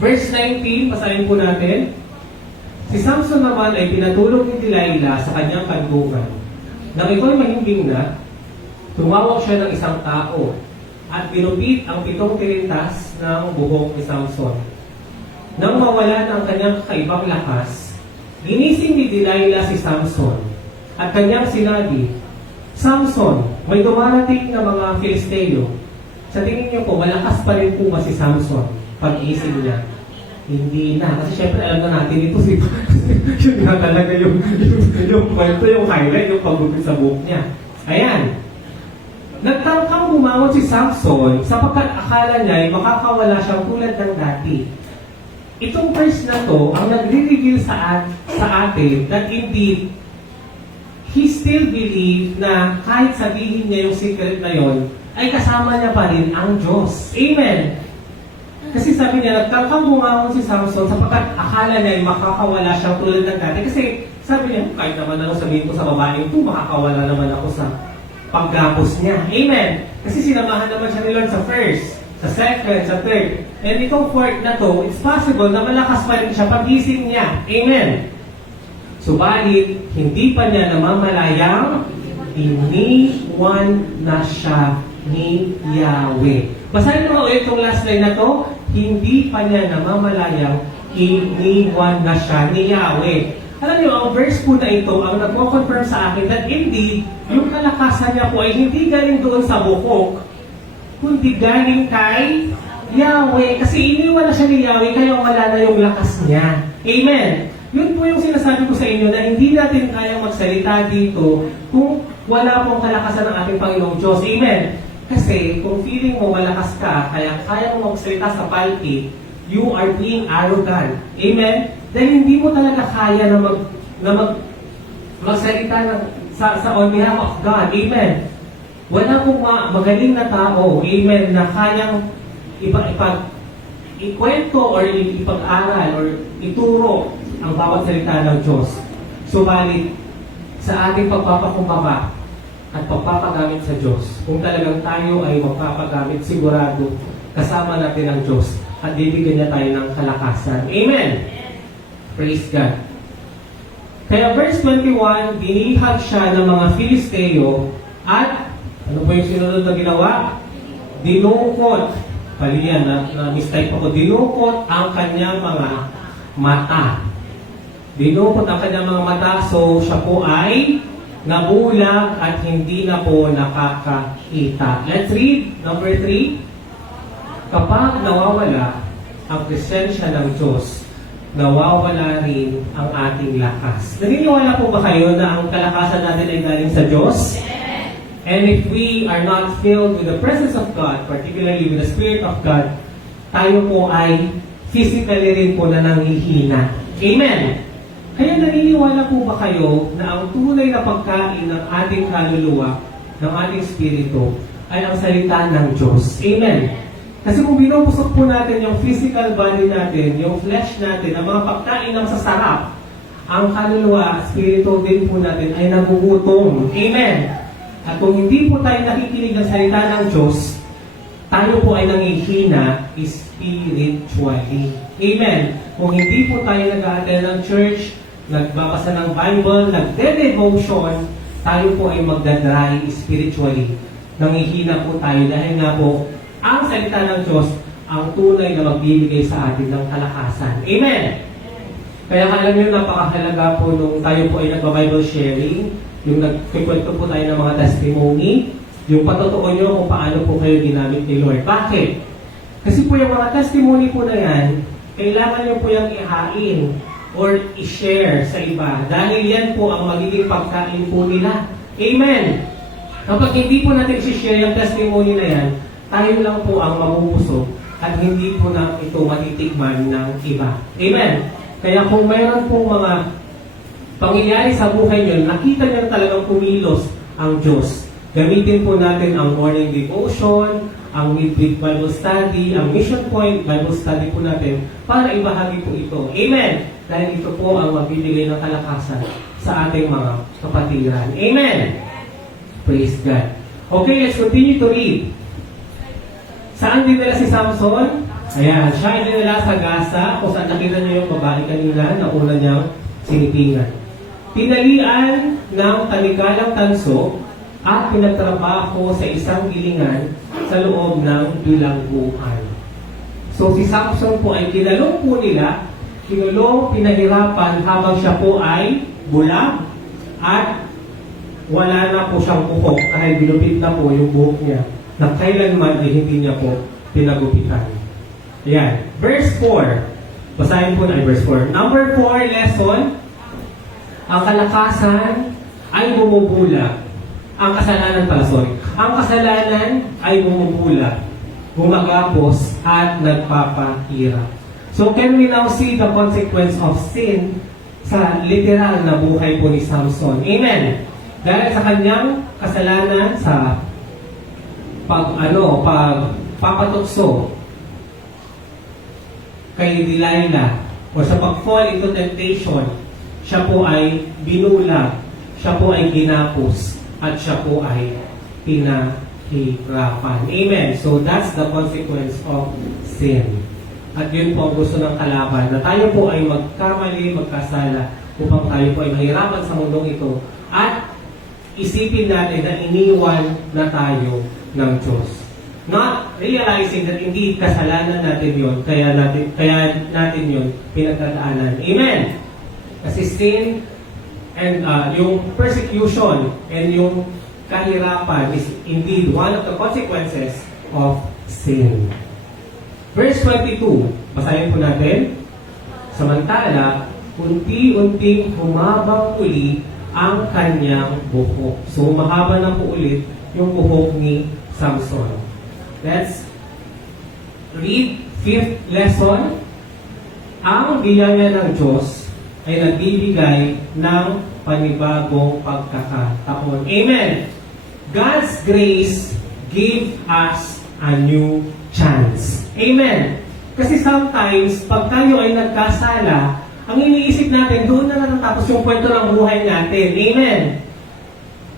Verse 19, pasahin po natin. Si Samson naman ay pinatulog ni Delilah sa kanyang kandugan. Nang ito'y mahimbing na, tumawag siya ng isang tao at pinupit ang 7 tirintas ng buhok ni Samson. Nang mawala ng kanyang kakaibang lakas, ginising ni Delilah si Samson at kanyang sinabi, Samson, may dumarating na mga Filisteo. Sa tingin niyo po, malakas pa rin po ba si Samson pag-ising niya? Hindi na. Kasi syempre alam na natin ito si yun nga talaga yung kwento, yung highlight, yung pagbubit sa buhok niya. Ayan. Nagtangkang bumangon si Samson sapagkat akala niya ay makakawala siyang tulad ng dati. Itong verse na to ang nagre-reveal sa atin that indeed he still believed na kahit sabihin niya yung secret na yon ay kasama niya pa rin ang Diyos. Amen! Kasi sabi niya, nagtangkang bumangon si Samson sapagkat akala niya ay makakawala siyang tulad ng dati. Kasi sabi niya, kahit naman ano sabihin ko sa babaeng ito, makakawala naman ako sa paggapos niya. Amen! Kasi sinamahan naman siya ni Lord sa first, sa second, sa third. And itong fourth na to, it's possible na malakas pa rin siya pag-ising niya. Amen! Subalit, hindi pa niya namamalayang iniwan na siya ni Yahweh. Basahin mo ulit itong last line na to, hindi pa niya namamalayang iniwan na siya ni Yahweh. Alam niyo, ang verse po na ito, ang nagko-confirm sa akin that indeed, yung kalakasan niya po ay hindi galing doon sa buhok, kundi galing kay Yahweh, kasi iniwan na siya ni Yahweh, kaya wala na yung lakas niya. Amen. Yun po yung sinasabi ko sa inyo na hindi natin kayang magsalita dito kung wala pong kalakasan ng ating Panginoong Diyos. Amen. Kasi kung feeling mo malakas ka, kaya mo magsalita sa pulpit, you are being arrogant. Amen. Dahil hindi mo talaga kaya na magsalita sa on behalf of God. Amen. Wala pong magaling na tao, amen, na kayang ikwento or ipag-aral or ituro ang bawat salita ng Diyos. Subalit, sa ating pagpapakumbaba at pagpapagamit sa Diyos, kung talagang tayo ay magpapagamit, sigurado, kasama natin ang Diyos at bibigyan niya tayo ng kalakasan. Amen! Praise God. Kaya verse 21, dinihag siya ng mga Filisteo at ano po yung sinunod na ginawa? Dinukot. Pali yan, na-mistype ako. Dinukot ang kanyang mga mata. Dinukot ang kanyang mga mata, so siya po ay nabulag at hindi na po nakakita. Let's read, number 3. Kapag nawawala ang presensya ng Diyos, nawawala rin ang ating lakas. Naniniwala po ba kayo na ang kalakasan natin ay galing sa Diyos? And if we are not filled with the presence of God, particularly with the Spirit of God, tayo po ay physically rin po na nanghihina. Amen! Kaya naniniwala po ba kayo na ang tunay na pagkain ng ating kaluluwa, ng ating spirito, ay ang salita ng Diyos? Amen! Kasi kung binubusok po natin yung physical body natin, yung flesh natin, ang mga pagkain ng sasarap, ang kaluluwa, spirito din po natin ay nagugutom. Amen! At kung hindi po tayo nakikinig ng salita ng Diyos, tayo po ay nangihina spiritually. Amen. Kung hindi po tayo nag-a-attend ng church, nagbabasa ng Bible, nagde-devotion, tayo po ay magdadry spiritually. Nangihina po tayo dahil nga po, ang salita ng Diyos ang tunay na magbibigay sa atin ng kalakasan. Amen. Kaya alam niyo, napakahalaga po nung tayo po ay nagba-Bible sharing, yung nagkikwento po tayo ng mga testimony, yung patotoo nyo kung paano po kayo ginamit ni Lord. Bakit? Kasi po yung mga testimony po na yan, kailangan nyo po yung ihain or i-share sa iba. Dahil yan po ang magiging pagkain po nila. Amen! Kapag hindi po natin i-share yung testimony na yan, tayo lang po ang mabubusog at hindi po na ito matitikman ng iba. Amen! Kaya kung mayroon pong mga pangyayari sa buhay nyo, nakita nyo talagang kumilos ang Diyos. Gamitin po natin ang morning devotion, ang midweek Bible study, ang mission point Bible study po natin para ibahagi po ito. Amen! Dahil ito po ang magbibigay ng kalakasan sa ating mga kapatiran. Amen! Praise God. Okay, let's continue to read. Saan dinala si Samson? Ayan, siya ay dinala sa Gaza, kung saan nakita niyo yung babae kanina na una niyang sinipingan. Tinalian ng tamikalang tanso at pinagtrabaho sa isang gilingan sa loob ng bilangguan. So si Samson po ay kinalong po nila, kinulong, pinahirapan habang siya po ay bulag at wala na po siyang buhok dahil binupit na po yung buhok niya na kailanman ay hindi niya po pinagupitan. Yan. Verse 4. Basahin po na verse 4. Number 4 lesson. Ang kalakasan ay bumubulag. Ang kasalanan pala, sorry. Ang kasalanan ay bumubulag, gumagapos, at nagpapahirap. So can we now see the consequence of sin sa literal na buhay po ni Samson? Amen! Dahil sa kanyang kasalanan sa pagpapatukso kay Delilah o sa pag-fall into temptation, siya po ay binulag, siya po ay ginapos, at siya po ay pinahirapan. Amen. So that's the consequence of sin. At yun po ang gusto ng kalaban, na tayo po ay magkamali, magkasala, upang tayo po ay mahirapan sa mundong ito, at isipin natin na iniwan na tayo ng Diyos. Not realizing that indeed kasalanan natin yun, kaya natin yun pinagdadaanan. Amen! Kasi sin and yung persecution and yung kahirapan is indeed one of the consequences of sin. Verse 22, basahin po natin. Samantala, unti-unting humabang uli ang kanyang buhok. So, mahaba na po ulit yung buhok ni Samson. Let's read 5th lesson. Ang biyaya ng Diyos ay nagbibigay ng panibagong pagkakataon. Amen! God's grace gave us a new chance. Amen! Kasi sometimes, pag tayo ay nagkasala, ang iniisip natin, doon na natatapos yung kwento ng buhay natin. Amen!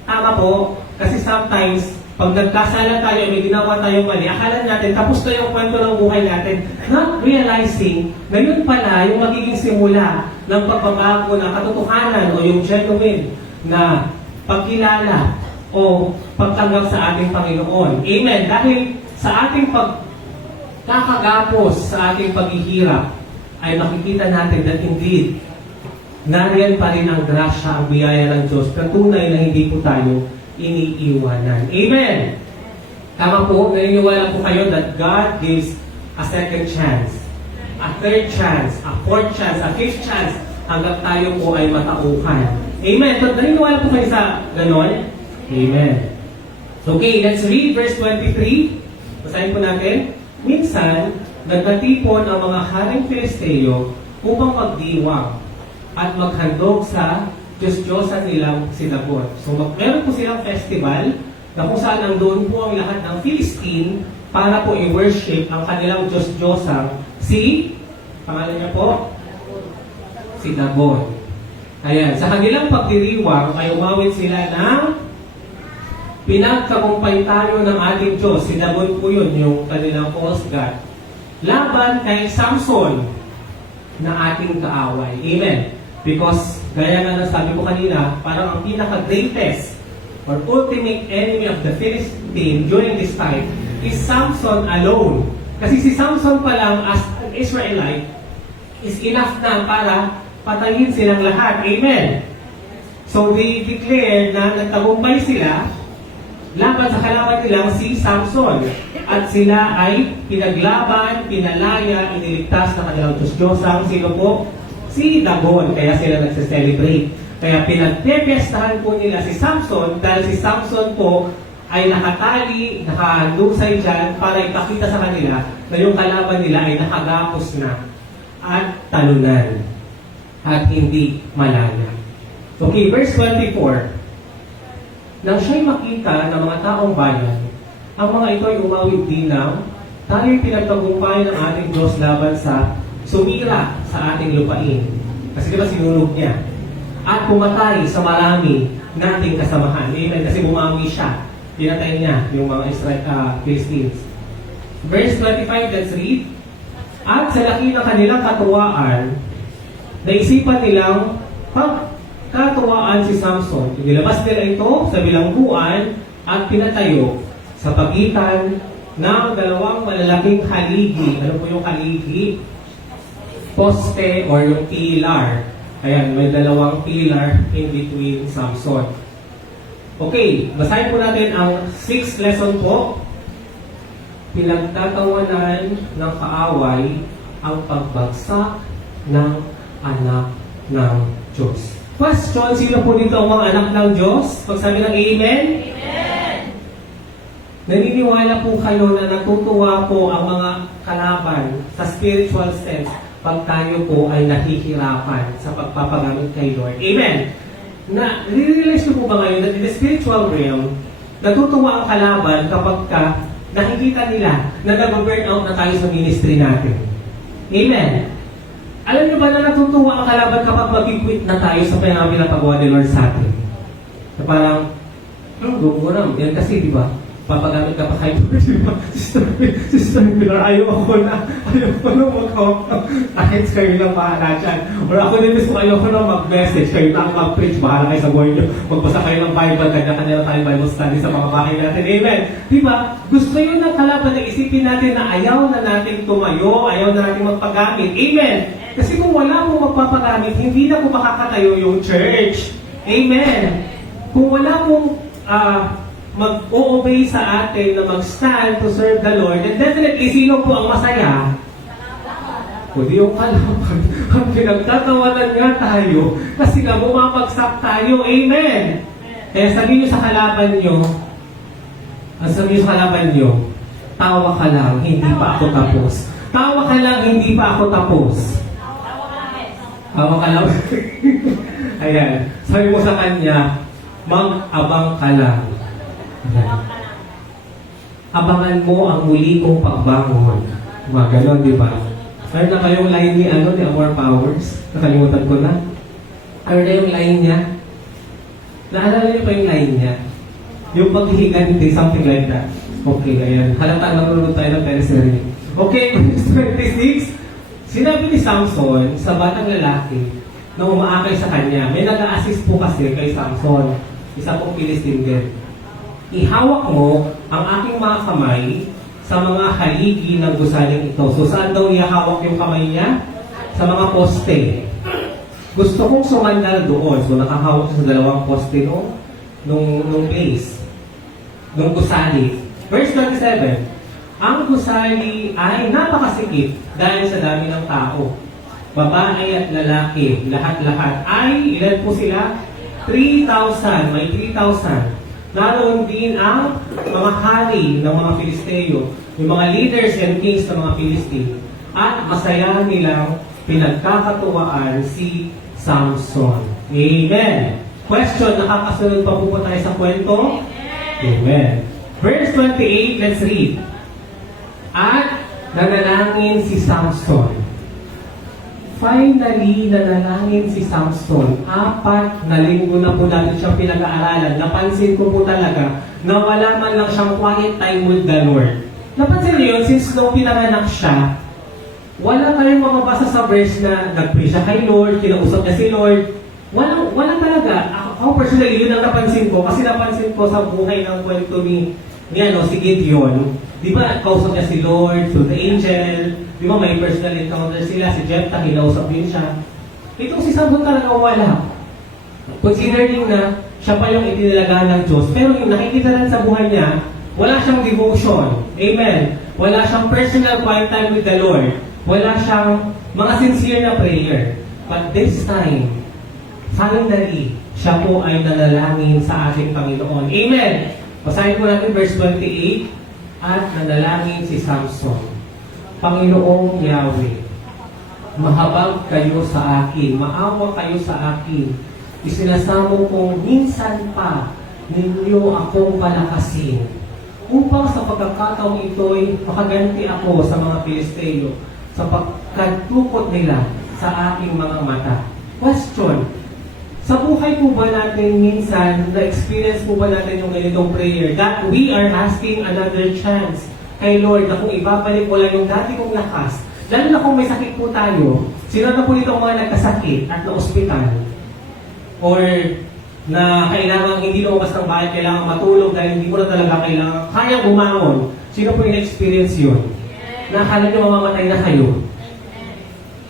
Tama po. Kasi sometimes, pag nagkasala tayo, may ginawa tayong mali, akala natin, tapos na yung kwento ng buhay natin, not realizing na yun pala yung magiging simula ng pagbabago ng katotohanan o yung genuine na pagkilala o pagtanggap sa ating Panginoon. Amen. Dahil sa ating pagkakagapos sa ating paghihirap, ay makikita natin that indeed, nariyan pa rin ang grasya, ang biyaya ng Diyos, na tunay na hindi po tayo iniiwanan. Amen! Tama po, naniniwala po kayo that God gives a second chance, a third chance, a fourth chance, a fifth chance, hanggang tayo po ay matauhan. Amen! So, naniniwala po kayo sa ganon? Amen. Okay, let's read verse 23. Basahin po natin. Minsan, nagkatipon ang mga haring Filisteo upang magdiwang at maghandog sa Diyos-Diyosan nilang sinagot. So, meron po silang festival na kung saan nandoon po ang lahat ng Philistine para po i-worship ang kanilang Diyos-Diyosang pangalan niya po? Si Dagon. Ayan, sa kanilang pagdiriwang ay umawit sila ng pinagtagumpay tayo ng ating Diyos. Si Dagon po yun, yung kanilang false god. Laban kay Samson na ating kaaway. Amen. Because, gaya nga nasabi ko kanina, parang ang pinaka-greatest or ultimate enemy of the Philistine during this time is Samson alone. Kasi si Samson pa lang as an Israelite is enough na para patayin silang lahat. Amen. So, they declare na nagtagumpay sila laban sa kalaban nilang si Samson. At sila ay pinaglaban, pinalaya, iniligtas na kanilang Diyos-Diyosang. Sino po? Si Dagon, kaya sila nagse-celebrate. Kaya pinagpepestahan po nila si Samson dahil si Samson po ay nakatali, nakahandusay dyan para ipakita sa kanila na yung kalaban nila ay nakagapos na at talunan at hindi malaya. Okay, verse 24. Nang siya'y makita ng mga taong bayan, ang mga ito ay umawit din ng tayo'y pinagtagumpay ng ating Diyos laban sa sumira sa ating lupain. Kasi diba sinunog niya? At pumatay sa marami nating kasamahan. Amen. Kasi bumami siya. Pinatay niya yung mga Philistines. Verse 25, let's read. At sa laki ng kanilang katuwaan, naisipan nilang pagkatuwaan si Samson. Inilabas nila ito sa bilangguan at pinatayo sa pagitan ng dalawang malalaking haligi. Ano po yung haligi? Poste or yung pillar. Ayan, may dalawang pillar in between Samson. Okay, basahin po natin ang 6th lesson po. Pinagtatawanan ng kaaway ang pagbagsak ng anak ng Diyos. Question, sino po dito ang mga anak ng Diyos? Pagsabi ng Amen? Amen! Naniniwala po kayo na natutuwa po ang mga kalaban sa spiritual sense pag tayo po ay nahihirapan sa pagpapagamit kay Lord. Amen! Na-realize ko po ba ngayon that in the spiritual realm, natutuwa ang kalaban kapag nakikita nila na nag-burn out na tayo sa ministry natin. Amen! Alam niyo ba na natutuwa ang kalaban kapag mag-quit na tayo sa pinapagawa ni Lord sa atin? Na parang, gumuram. Yan kasi, di ba? Papagamit ka pa kay Lord, di ba? Sister Miller, ayoko na mag-talk. Kahit kayo lang bahala dyan. Or ako din mismo, ayoko na mag-message. Kayo na ang mag-preach. Bahala kayo sa buhay niyo. Magbasa kayo ng Bible. Kanya-kanya tayong Bible study sa mga bahay natin. Amen. Di ba? Gusto yun ng kalaban na isipin natin na ayaw na natin tumayo, ayaw na natin magpagamit. Amen. Kasi kung wala pong magpapagamit, hindi na po makakatayo yung church. Amen. Kung wala pong mag-o-obey sa atin na mag-stand to serve the Lord, and definitely, sino po ang masaya? Kundi yung kalaban. Ang pinagtatawanan nga tayo kasi nga bumabagsak tayo. Amen! Kaya sabihin nyo sa kalaban nyo, tawa ka lang, hindi pa ako tapos. Tawa ka lang, hindi pa ako tapos. Tawa ka lang. Ayan. Sabi mo sa kanya, mag-abang ka lang. Ayan. Abangan mo ang muli kong pagbangon. Mga ganon, di ba? Meron na kayong line ni Amor Powers? Nakalimutan ko na. Ano na yung line niya? Naalala niyo pa yung line niya? Yung paghihiganti, something like that. Okay, ayan. Halata lang nunod tayo ng Pereserin. Okay, verse 26. Sinabi ni Samson sa batang lalaki na umaakay sa kanya. May nag-a-assist po kasi kay Samson. Isa pong Philistine din. Ihawak mo ang aking mga kamay sa mga haligi ng gusaling ito. So, saan daw ihawak yung kamay niya? Sa mga poste. Gusto kong sumandal doon. So, nakahawak sa dalawang poste nung place. Nung gusali. Verse 27. Ang gusali ay napakasikip dahil sa dami ng tao. Babae at lalaki, lahat-lahat ay, ilan po sila? 3,000. May 3,000. Naroon din ang mga hari ng mga Filisteo, yung mga leaders and kings ng mga Filistine, at masaya nilang pinagkakatuwaan si Samson. Amen. Question, nakakasunod pa po tayo sa kwento? Amen. Verse 28, let's read. At nanalangin si Samson. Finally, nanalangin si Samson. 4 na linggo na po natin siyang pinag-aaralan. Napansin ko po talaga na wala man lang siyang quiet time with the Lord. Napansin niyo yun, since nung pinanganak siya, wala kayong mababasa sa verse na nag-pray siya kay Lord, kinausap niya si Lord. Wala talaga. Ako personally, yun ang napansin ko. Kasi napansin ko sa buhay ng kwento ni si Gideon. Di ba, kausap niya si Lord through the angel. Di ba, may personal encounter sila. Si Jephthah, kinausap din siya. Itong si Samson talaga wala. Considering na siya pa yung itinalagaan ng Diyos. Pero yung nakikita rin sa buhay niya, wala siyang devotion. Amen. Wala siyang personal quiet time with the Lord. Wala siyang mga sincere na prayer. But this time, finally, siya po ay nanalangin sa ating Panginoon. Amen. Basahin po natin verse 28. At nanalangin si Samson. Panginoong Yahweh, mahabag kayo sa akin, maawa kayo sa akin. Isinasamo kong minsan pa ninyo akong palakasin upang sa pagkakataong ito'y makaganti ako sa mga Pilisteo sa pagkatukot nila sa aking mga mata. Question, sa buhay po ba natin minsan, na-experience po ba natin yung ganitong prayer that we are asking another chance kay Lord na kung ibabalik ko lang yung dati kong lakas, lalo na kung may sakit po tayo, sino na po dito ang mga nagkasakit at na-ospital or na kailangan hindi lumabas ng bahay, kailangan matulog dahil hindi mo na talaga kailangan, kaya bumangon. Sino po yung experience yun? Na akala nyo mamamatay na kayo.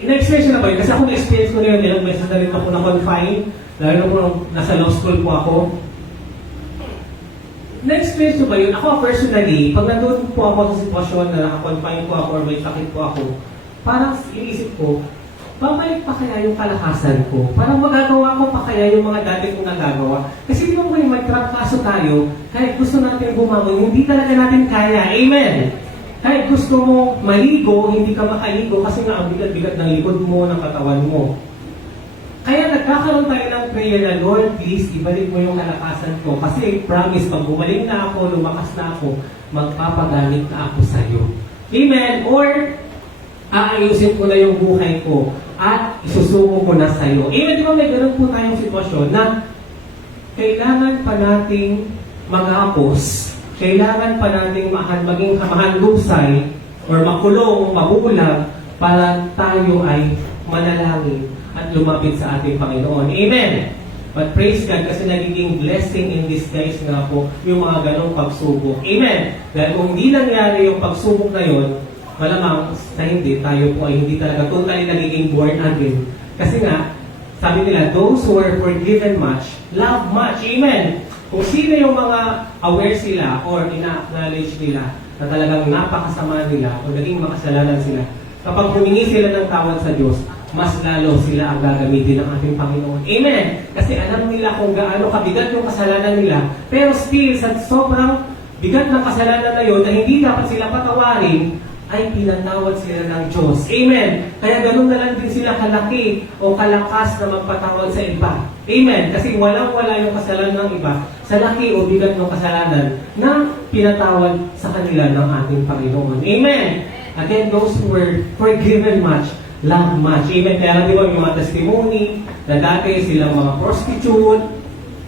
In-experience na ba yun? Kasi ako na-experience ko na yun, ilang beses na rin ako na-confine, lalo na kung nasa law school po ako. Na-experience ko ba yun? Ako personally, pag nandun po ako sa sitwasyon na naka-confine po ako or may sakit po ako, parang iniisip ko, babalik pa kaya yung kalakasan ko? Parang magagawa ko pa kaya yung mga dati kong nagagawa? Kasi di ba may magtrangkaso tayo, kahit gusto natin bumangon, hindi talaga natin kaya. Amen! Kahit gusto mo maligo, hindi ka makaligo kasi nga ang bigat-bigat ng likod mo, ng katawan mo. Kaya nagkakaroon tayo ng prayer na, Lord, please, ibalik mo yung kalakasan ko. Kasi promise, pag bumalik na ako, lumakas na ako, magpapagamit na ako sa iyo. Amen? Or, aayusin ko na yung buhay ko at isusuko ko na sa iyo. Amen? Di ba may ganun po tayong sitwasyon na kailangan pa nating mag-apos, kailangan pa nating maging mahandusay or makulong, mabulag para tayo ay manalangin at lumapit sa ating Panginoon. Amen! But praise God kasi nagiging blessing in disguise nga po yung mga ganong pagsubok. Amen! Dahil kung hindi nangyari yung pagsubok na yun, malamang na hindi, tayo po ay hindi talaga totally nagiging born again. Kasi nga, sabi nila, those who are forgiven much, love much. Amen! Kung sino yung mga aware sila or ina-acknowledge nila na talagang napakasama nila o naging makasalanan sila, kapag humingi sila ng tawad sa Diyos, mas lalo sila ang gagamitin ng ating Panginoon. Amen! Kasi alam nila kung gaano kabigat yung kasalanan nila, pero still, sa sobrang bigat ng kasalanan na yun, na hindi dapat sila patawarin, ay pinatawad sila ng Diyos. Amen! Kaya ganun na lang din sila kalaki o kalakas na magpatawad sa iba. Amen! Kasi walang-wala yung kasalanan ng iba sa laki o bigat ng kasalanan na pinatawad sa kanila ng ating Panginoon. Amen! Again, those who were forgiven much, love much. Amen. Kaya di ba yung mga testimony na dati silang mga prostitute,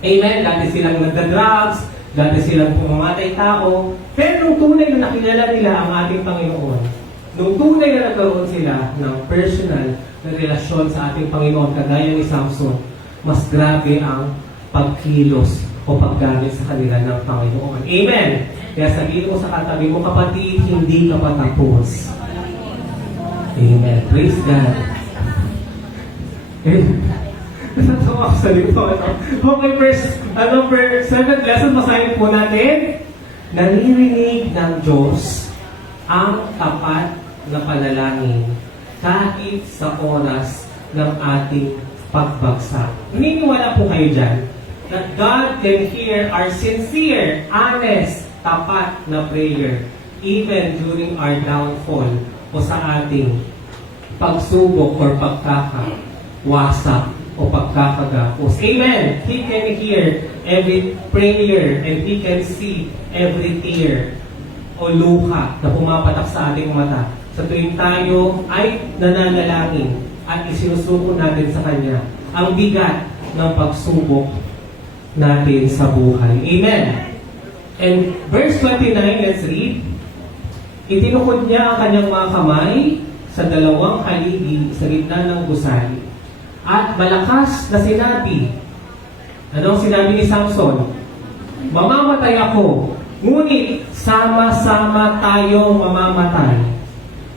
amen, dati silang nagda-drugs, dati silang pumamatay tao, pero nung tunay na nakilala nila ang ating Panginoon, nung tunay na nagkaroon sila ng personal na relasyon sa ating Panginoon, kagaya ni Samson, mas grabe ang pagkilos o paggamit sa kanila ng Panginoon. Amen. Kaya sabihin mo sa katabi mo, kapatid, hindi ka patapos. Amen. Praise God. Natatawa ako sa dito. Okay, verse 7th lesson, masahin po natin. Naririnig ng Diyos ang tapat na panalangin kahit sa oras ng ating pagbagsak. Naniniwala po kayo dyan that God can hear our sincere, honest, tapat na prayer even during our downfall o sa ating pagsubok or pagkakawasak o pagkakagapos. Amen! He can hear every prayer and He can see every tear o luha na pumapatak sa ating mata sa tuwing tayo ay nananalangin at isinusuko natin sa Kanya ang bigat ng pagsubok natin sa buhay. Amen! And verse 29, let's read. Itinukod niya ang kanyang mga kamay sa dalawang haligi sa gitna ng gusali. At malakas na sinabi, anong sinabi ni Samson? Mamamatay ako, ngunit sama-sama tayo mamamatay.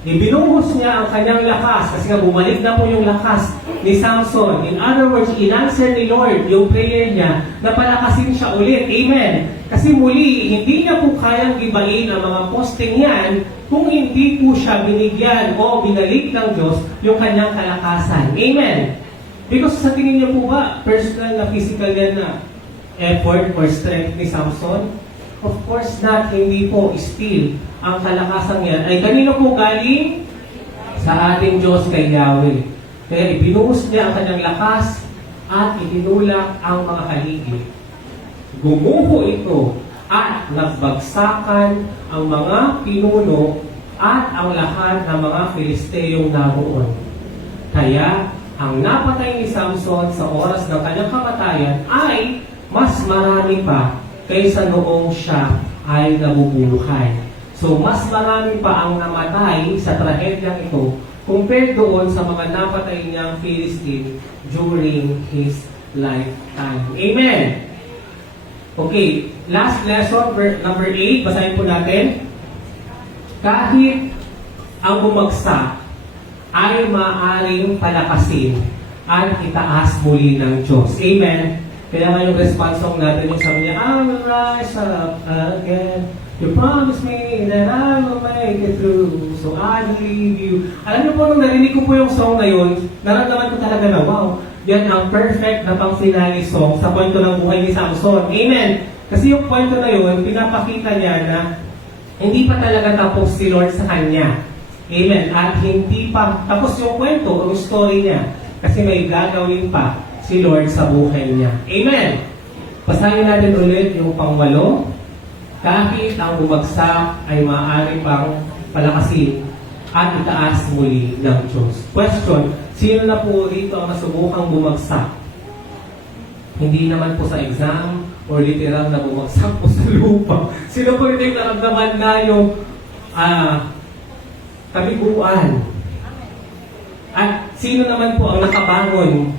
Ibinuhos niya ang kanyang lakas kasi nga bumalik na po yung lakas ni Samson. In other words, in-answer ni Lord yung prayer niya na palakasin siya ulit. Amen. Kasi muli, hindi niya po kayang gibain ang mga posting yan kung hindi po siya binigyan o binalik ng Diyos yung kanyang kalakasan. Amen. Because sa tingin niyo po ba, personal na physical yan na effort or strength ni Samson? Of course not, hindi po. Still, ang kalakasan yan ay kanino po galing? Sa ating Diyos kay Yahweh. Kaya ibinuhos niya ang kanyang lakas at itinulak ang mga haligi. Gumuho ito at nagbagsakan ang mga pinuno at ang lahat ng mga Filisteyong naroon. Kaya, ang napatay ni Samson sa oras ng kanyang kamatayan ay mas marami pa kaysa noong siya ay nabubuhay. So, mas marami pa ang namatay sa trahedyang ito compared doon sa mga napatay niyang Philistine during his lifetime. Amen! Okay, last lesson, number 8, basahin po natin. Kahit ang bumagsak ay maaaring palakasin at itaas muli ng Diyos. Amen! Kaya nga yung response song natin yung sabi niya, I will rise up again. You promised me that I will make it through, so I believe you. Alam niyo po, nung narinig ko po yung song na yun, naramdaman ko talaga na, wow, yan ang perfect na pang-finale song sa kwento ng buhay ni Samson. Amen! Kasi yung kwento na yun, pinapakita niya na hindi pa talaga tapos si Lord sa kanya. Amen. At hindi pa tapos yung kwento, yung story niya. Kasi may gagawin pa si Lord sa buhay niya. Amen. Basahin natin ulit yung pang-8. Kahit ang bumagsak ay maaari pang palakasin at itaas muli ng Diyos. Question, sino na po rito ang nasubukang bumagsak? Hindi naman po sa exam or literal na bumagsak po sa lupa. Sino po rito yung naramdaman na yung kabiguan? At sino naman po ang nakabangon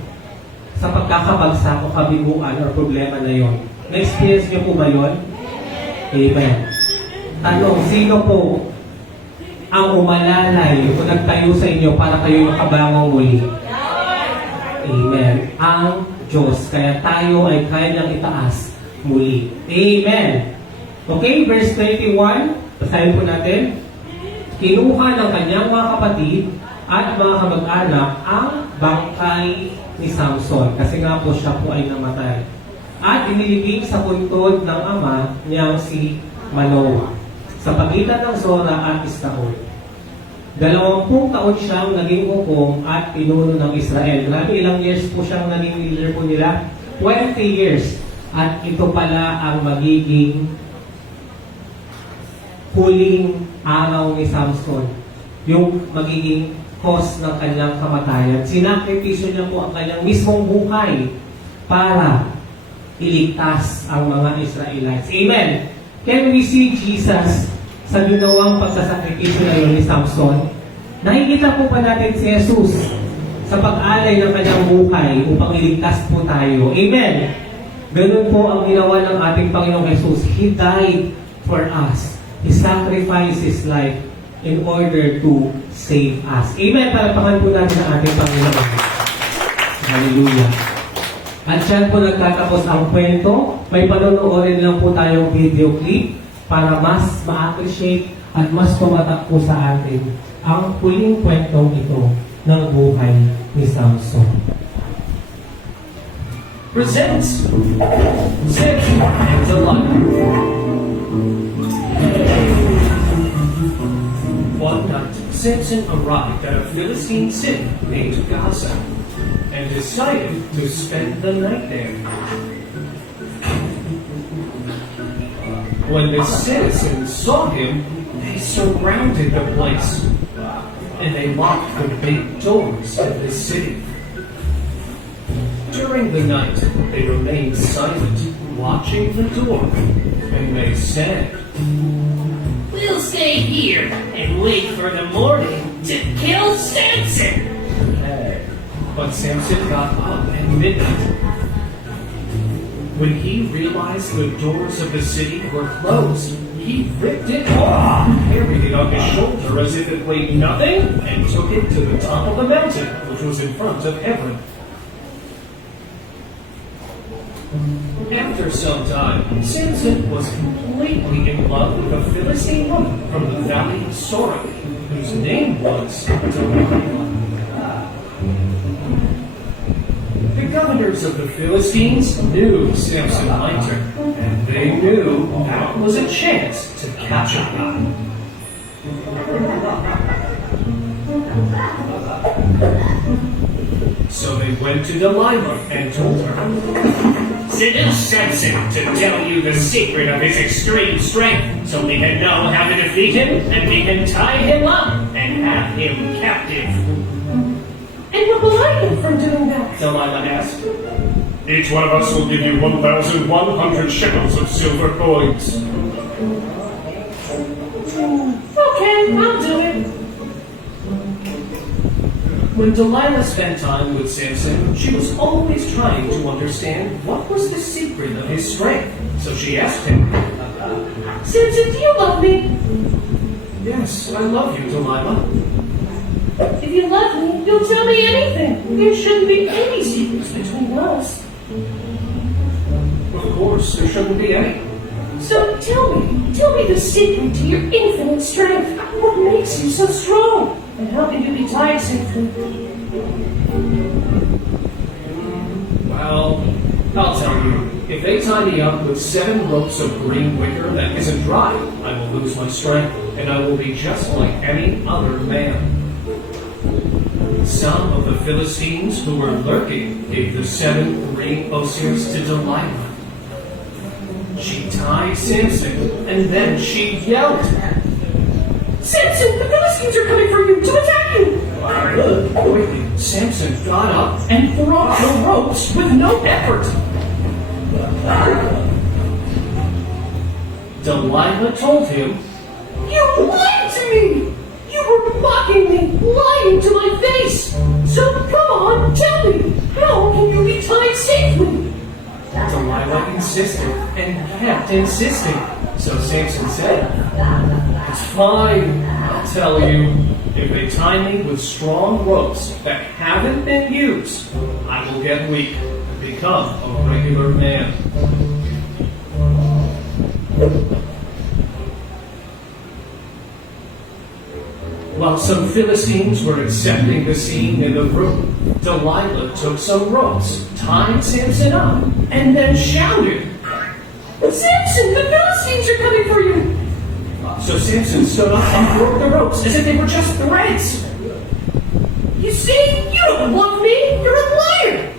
sa pagkakabagsak o kabiguan or problema na yon? Na-experience niyo po ba yon? Amen. Tanong, sino po ang umalalay o nagtayo sa inyo para kayo makabangon muli? Amen. Ang Diyos. Kaya tayo ay kaya niyang itaas muli. Amen. Okay, verse 21. Basahin po natin. Kinuha ng kanyang mga kapatid at mga kamag-anak ang bangkay ni Samson. Kasi nga po siya po ay namatay. At inilibing sa puntod ng ama niyang si Manoah sa pagitan ng Zora at Estaol. 20 taon siyang naging hukom at pinuno ng Israel. Grabe, ilang years po siyang naging leader po nila? 20 years. At ito pala ang magiging huling araw ni Samson. Yung magiging cause ng kanyang kamatayan. Sinakripisyo niya po ang kanyang mismong buhay para iligtas ang mga Israelites. Amen! Can we see Jesus sa ginawang pagsasakripisyo na yun ni Samson? Nakikita po pa natin si Jesus sa pag-alay ng kanyang buhay upang iligtas po tayo. Amen! Ganun po ang ginawa ng ating Panginoong Jesus. He died for us. He sacrificed His life in order to save us. Amen! Palapakan po natin ang ating Panginoon. Hallelujah! At dyan po nagtatapos ang kwento. May panonoodin lang po tayong video clip para mas ma-appreciate at mas tumatak po sa atin ang huling kwentong ito ng buhay ni Samson. Presents Samson and Delilah. One night, Samson arrived at a Philistine city named Gaza and decided to spend the night there. When the citizens saw him, they surrounded the place, and they locked the big doors of the city. During the night, they remained silent, watching the door, and they said, "We'll stay here and wait for the morning to kill Samson." But Samson got up at midnight. When he realized the doors of the city were closed, he ripped it off, carried it on his shoulder as if it weighed nothing, and took it to the top of the mountain, which was in front of Hebron. After some time, Samson was completely in love with a Philistine woman from the valley of Sora, whose name was Delilah. The governors of the Philistines knew Samson liked her, and they knew that was a chance to capture him. So they went to Delilah and told her, Seduce Samson to tell you the secret of his extreme strength, so we can know how to defeat him, and we can tie him up and have him captive. And what will I get from doing that? Delilah asked. Each one of us will give you 1,100 shekels of silver coins. Okay, I'll do it. When Delilah spent time with Samson, she was always trying to understand what was the secret of his strength. So she asked him, Samson, do you love me? Yes, I love you, Delilah. If you love me, you'll tell me anything. There shouldn't be any secrets between us. Of course, there shouldn't be any. So tell me the secret to your infinite strength. What makes you so strong? And how can you be tied safely? Well, I'll tell you. If they tie me up with 7 ropes of green wicker that isn't dry, I will lose my strength, and I will be just like any other man. Some of the Philistines who were lurking gave the 7 green osiers to Delilah. She tied Samson, and then she yelled, Samson, the Philistines are coming for you to attack you! Quickly, Samson got up and broke the ropes with no effort. Delilah told him, You lied to me! You were mocking me, lying to my face! So come on, tell me, how can you be tied safely? Delilah insisted and kept insisting. So Samson said, It's fine, I'll tell you. If they tie me with strong ropes that haven't been used, I will get weak and become a regular man. While some Philistines were accepting the scene in the room, Delilah took some ropes, tied Samson up, and then shouted. Samson, the Philistines are coming for you! So Samson stood up and broke the ropes as if they were just threads. You see, you don't love me! You're a liar!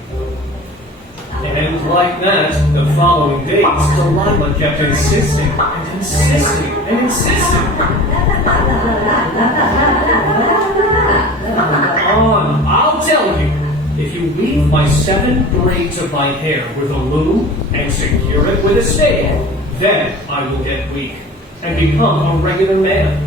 And like that, the following days, Delilah kept insisting and insisting and insisting. On, I'll tell you. If you weave my 7 braids of my hair with a loom and secure it with a stake, then I will get weak and become a regular man.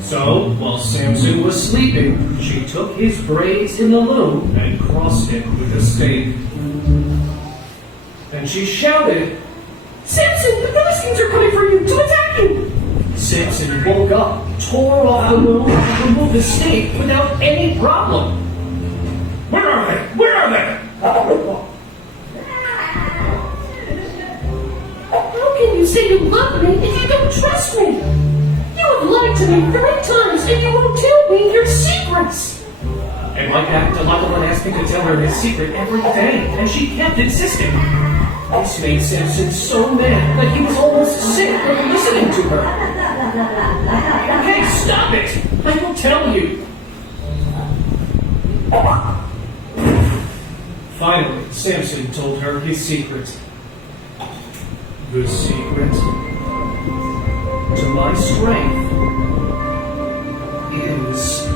So, while Samson was sleeping, she took his braids in the loom and crossed it with a stake. Then she shouted, Samson, the Philistines are coming for you to attack you! Samson woke up, tore off the loom, and removed the stake without any problem. Where are they? Where are they? How can you say you love me if you don't trust me? You have lied to me 3 times and you won't tell me your secrets! And like that, Delilah would ask me to tell her his secret every day, and she kept insisting. This made Samson so mad that he was almost sick of listening to her. Okay, stop it! I will tell you. Finally, Samson told her his secret. The secret to my strength is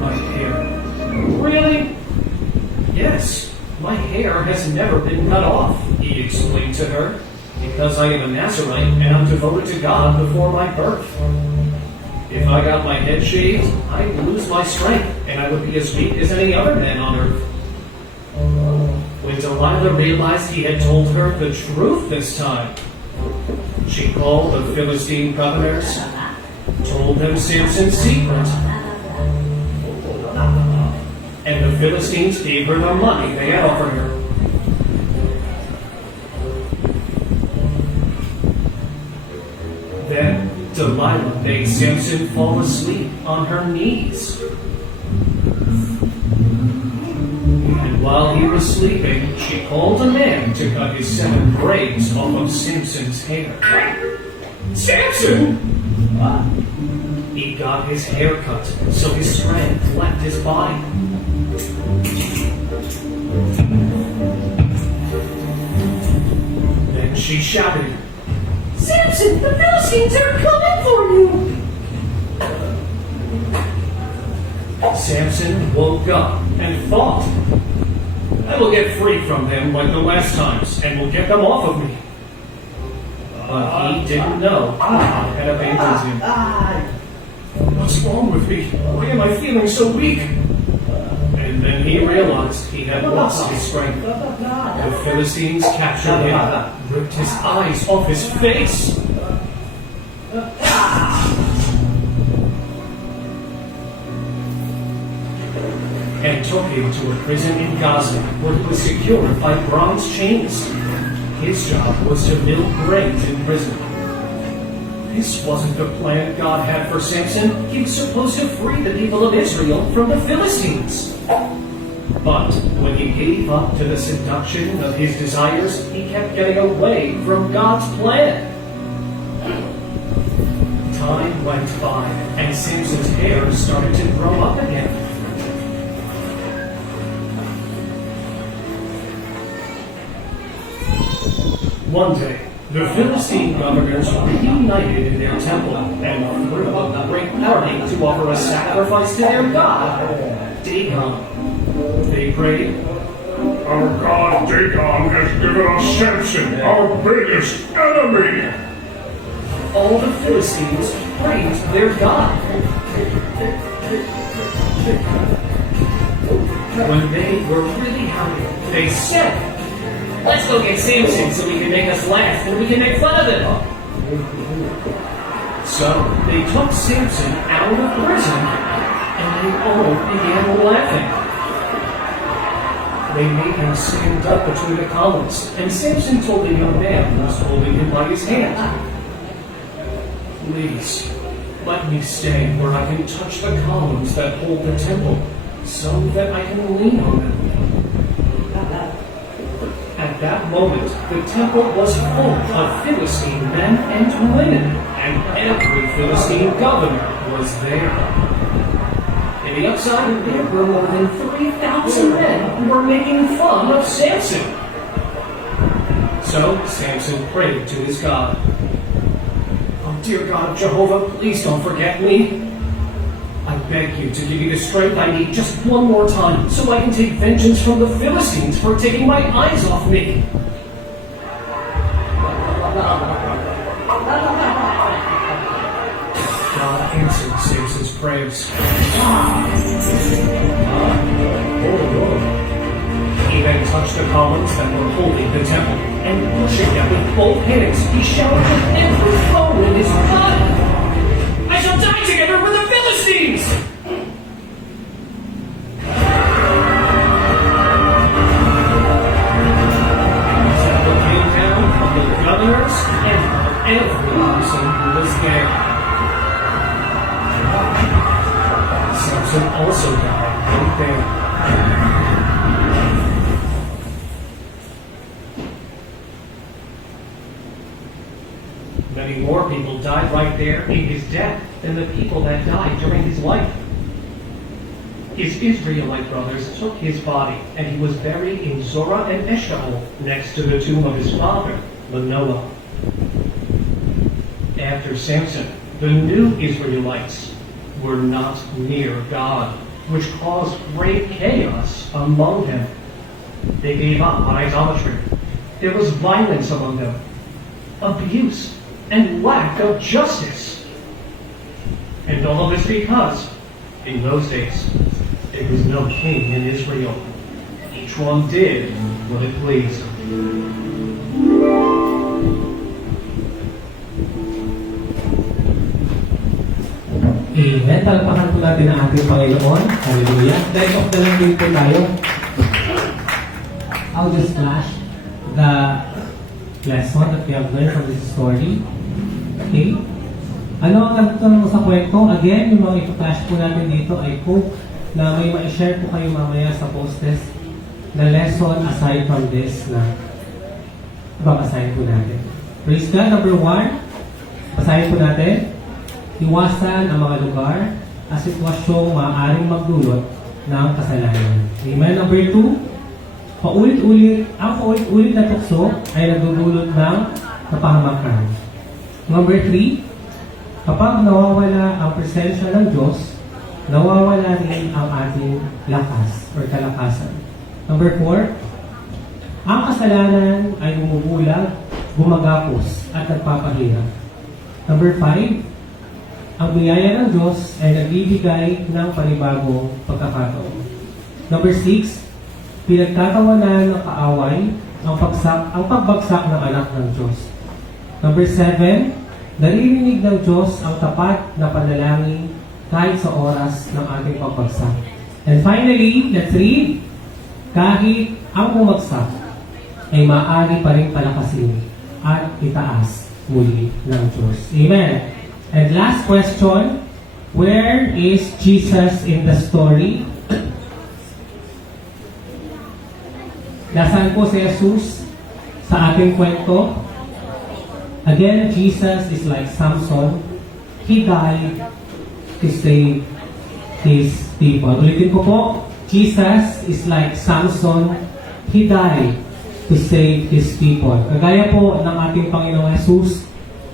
my hair. Really? Yes, my hair has never been cut off, he explained to her, because I am a Nazarite and I'm devoted to God before my birth. If I got my head shaved, I'd lose my strength and I would be as weak as any other man on earth. When Delilah realized he had told her the truth this time, she called the Philistine governors, told them Samson's secret, and the Philistines gave her the money they had offered her. Then Delilah made Samson fall asleep on her knees. And while he was sleeping, she called a man to cut his 7 braids off of Samson's hair. Samson! He got his hair cut, so his strength left his body. Then she shouted, Samson, the Philistines are coming for you! Samson woke up and thought, I will get free from them like the last times, and will get them off of me. But he didn't know God had abandoned him. What's wrong with me? Why am I feeling so weak? And then he realized he had lost his strength. The Philistines captured him, ripped his eyes off his face. And took him to a prison in Gaza, where he was secured by bronze chains. His job was to mill grains in prison. This wasn't the plan God had for Samson. He was supposed to free the people of Israel from the Philistines. But when he gave up to the seduction of his desires, he kept getting away from God's plan. Time went by, and Samson's hair started to grow up again. One day, the Philistine governors reunited in their temple and threw a great party to offer a sacrifice to their god, Dagon. They prayed, Our god Dagon has given us Samson, our biggest enemy. all the Philistines praised their god. When they were really happy, they said, let's go get Samson so he can make us laugh and we can make fun of him. So they took Samson out of prison, and they all began laughing. They made him stand up between the columns, and Samson told the young man who was holding him by his hand, "Please, let me stay where I can touch the columns that hold the temple, so that I can lean on them." At that moment, the temple was full of Philistine men and women, and every Philistine governor was there. In the upside, there were more than 3,000 men who were making fun of Samson. So Samson prayed to his God. "Oh, dear God, Jehovah, please don't forget me. I beg you to give me the strength I need just one more time so I can take vengeance from the Philistines for taking my eyes off me." God answered Samson's prayers. He then touched the columns that were holding the temple, and pushing them with both hands, he shouted with every bone in his body, I shall die together with the Philistines! The temple came down from the governors and every person who was there. Samson also died right there. Many more people died right there in his death than the people that died during his life. His Israelite brothers took his body, and he was buried in Zorah and Eshtaol, next to the tomb of his father, Manoah. After Samson, the new Israelites were not near God, which caused great chaos among them. They gave up on idolatry. There was violence among them, abuse, and lack of justice. And all of this because, in those days, there was no king in Israel. Each one did what it pleased. Amen. Talpakan po natin ang ating Panginoon. Hallelujah. Dive off na lang din po tayo. I'll just flash the lesson that we have learned from this story. Okay? Ano ang nagtanong sa kwento? Again, yung mga ito-flash po natin dito, I hope na may ma-share po kayo mamaya sa post-test na lesson aside from this na babasahin po natin. Praise God. Number 1, basahin po natin. Iwasan ang mga lugar at sitwasyong maaaring magdulot ng kasalanan. Amen. Number 2, ang paulit-ulit na tukso ay nagdudulot ng kapahamakan. Number 3, kapag nawawala ang presensya ng Diyos, nawawala rin ang ating lakas or kalakasan. Number 4, ang kasalanan ay bumubulag, gumagapos at nagpapahirap. Number 5, ang biyaya ng Diyos ay nagbibigay ng panibagong pagkakataon. Number 6, pinagtatawanan ng kaaway ang pagbagsak ng anak ng Diyos. Number 7, naririnig ng Diyos ang tapat na panalangin kahit sa oras ng ating pagbagsak. And finally, let's read, kahit ang bumagsak ay maaari pa rin palakasin at itaas muli ng Diyos. Amen. And last question, where is Jesus in the story? Nasaan po si Jesus sa ating kwento? Again, Jesus is like Samson. He died to save his people. Ulitin ko po, Jesus is like Samson. He died to save his people. Kagaya po ng ating Panginoong Jesus,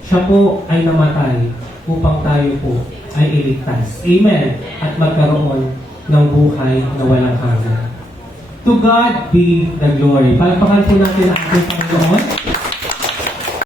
siya po ay namatay upang tayo po ay iligtas. Amen. At magkaroon ng buhay na walang hanggan. To God be the glory. Palakpakan po natin ang ating Panginoon.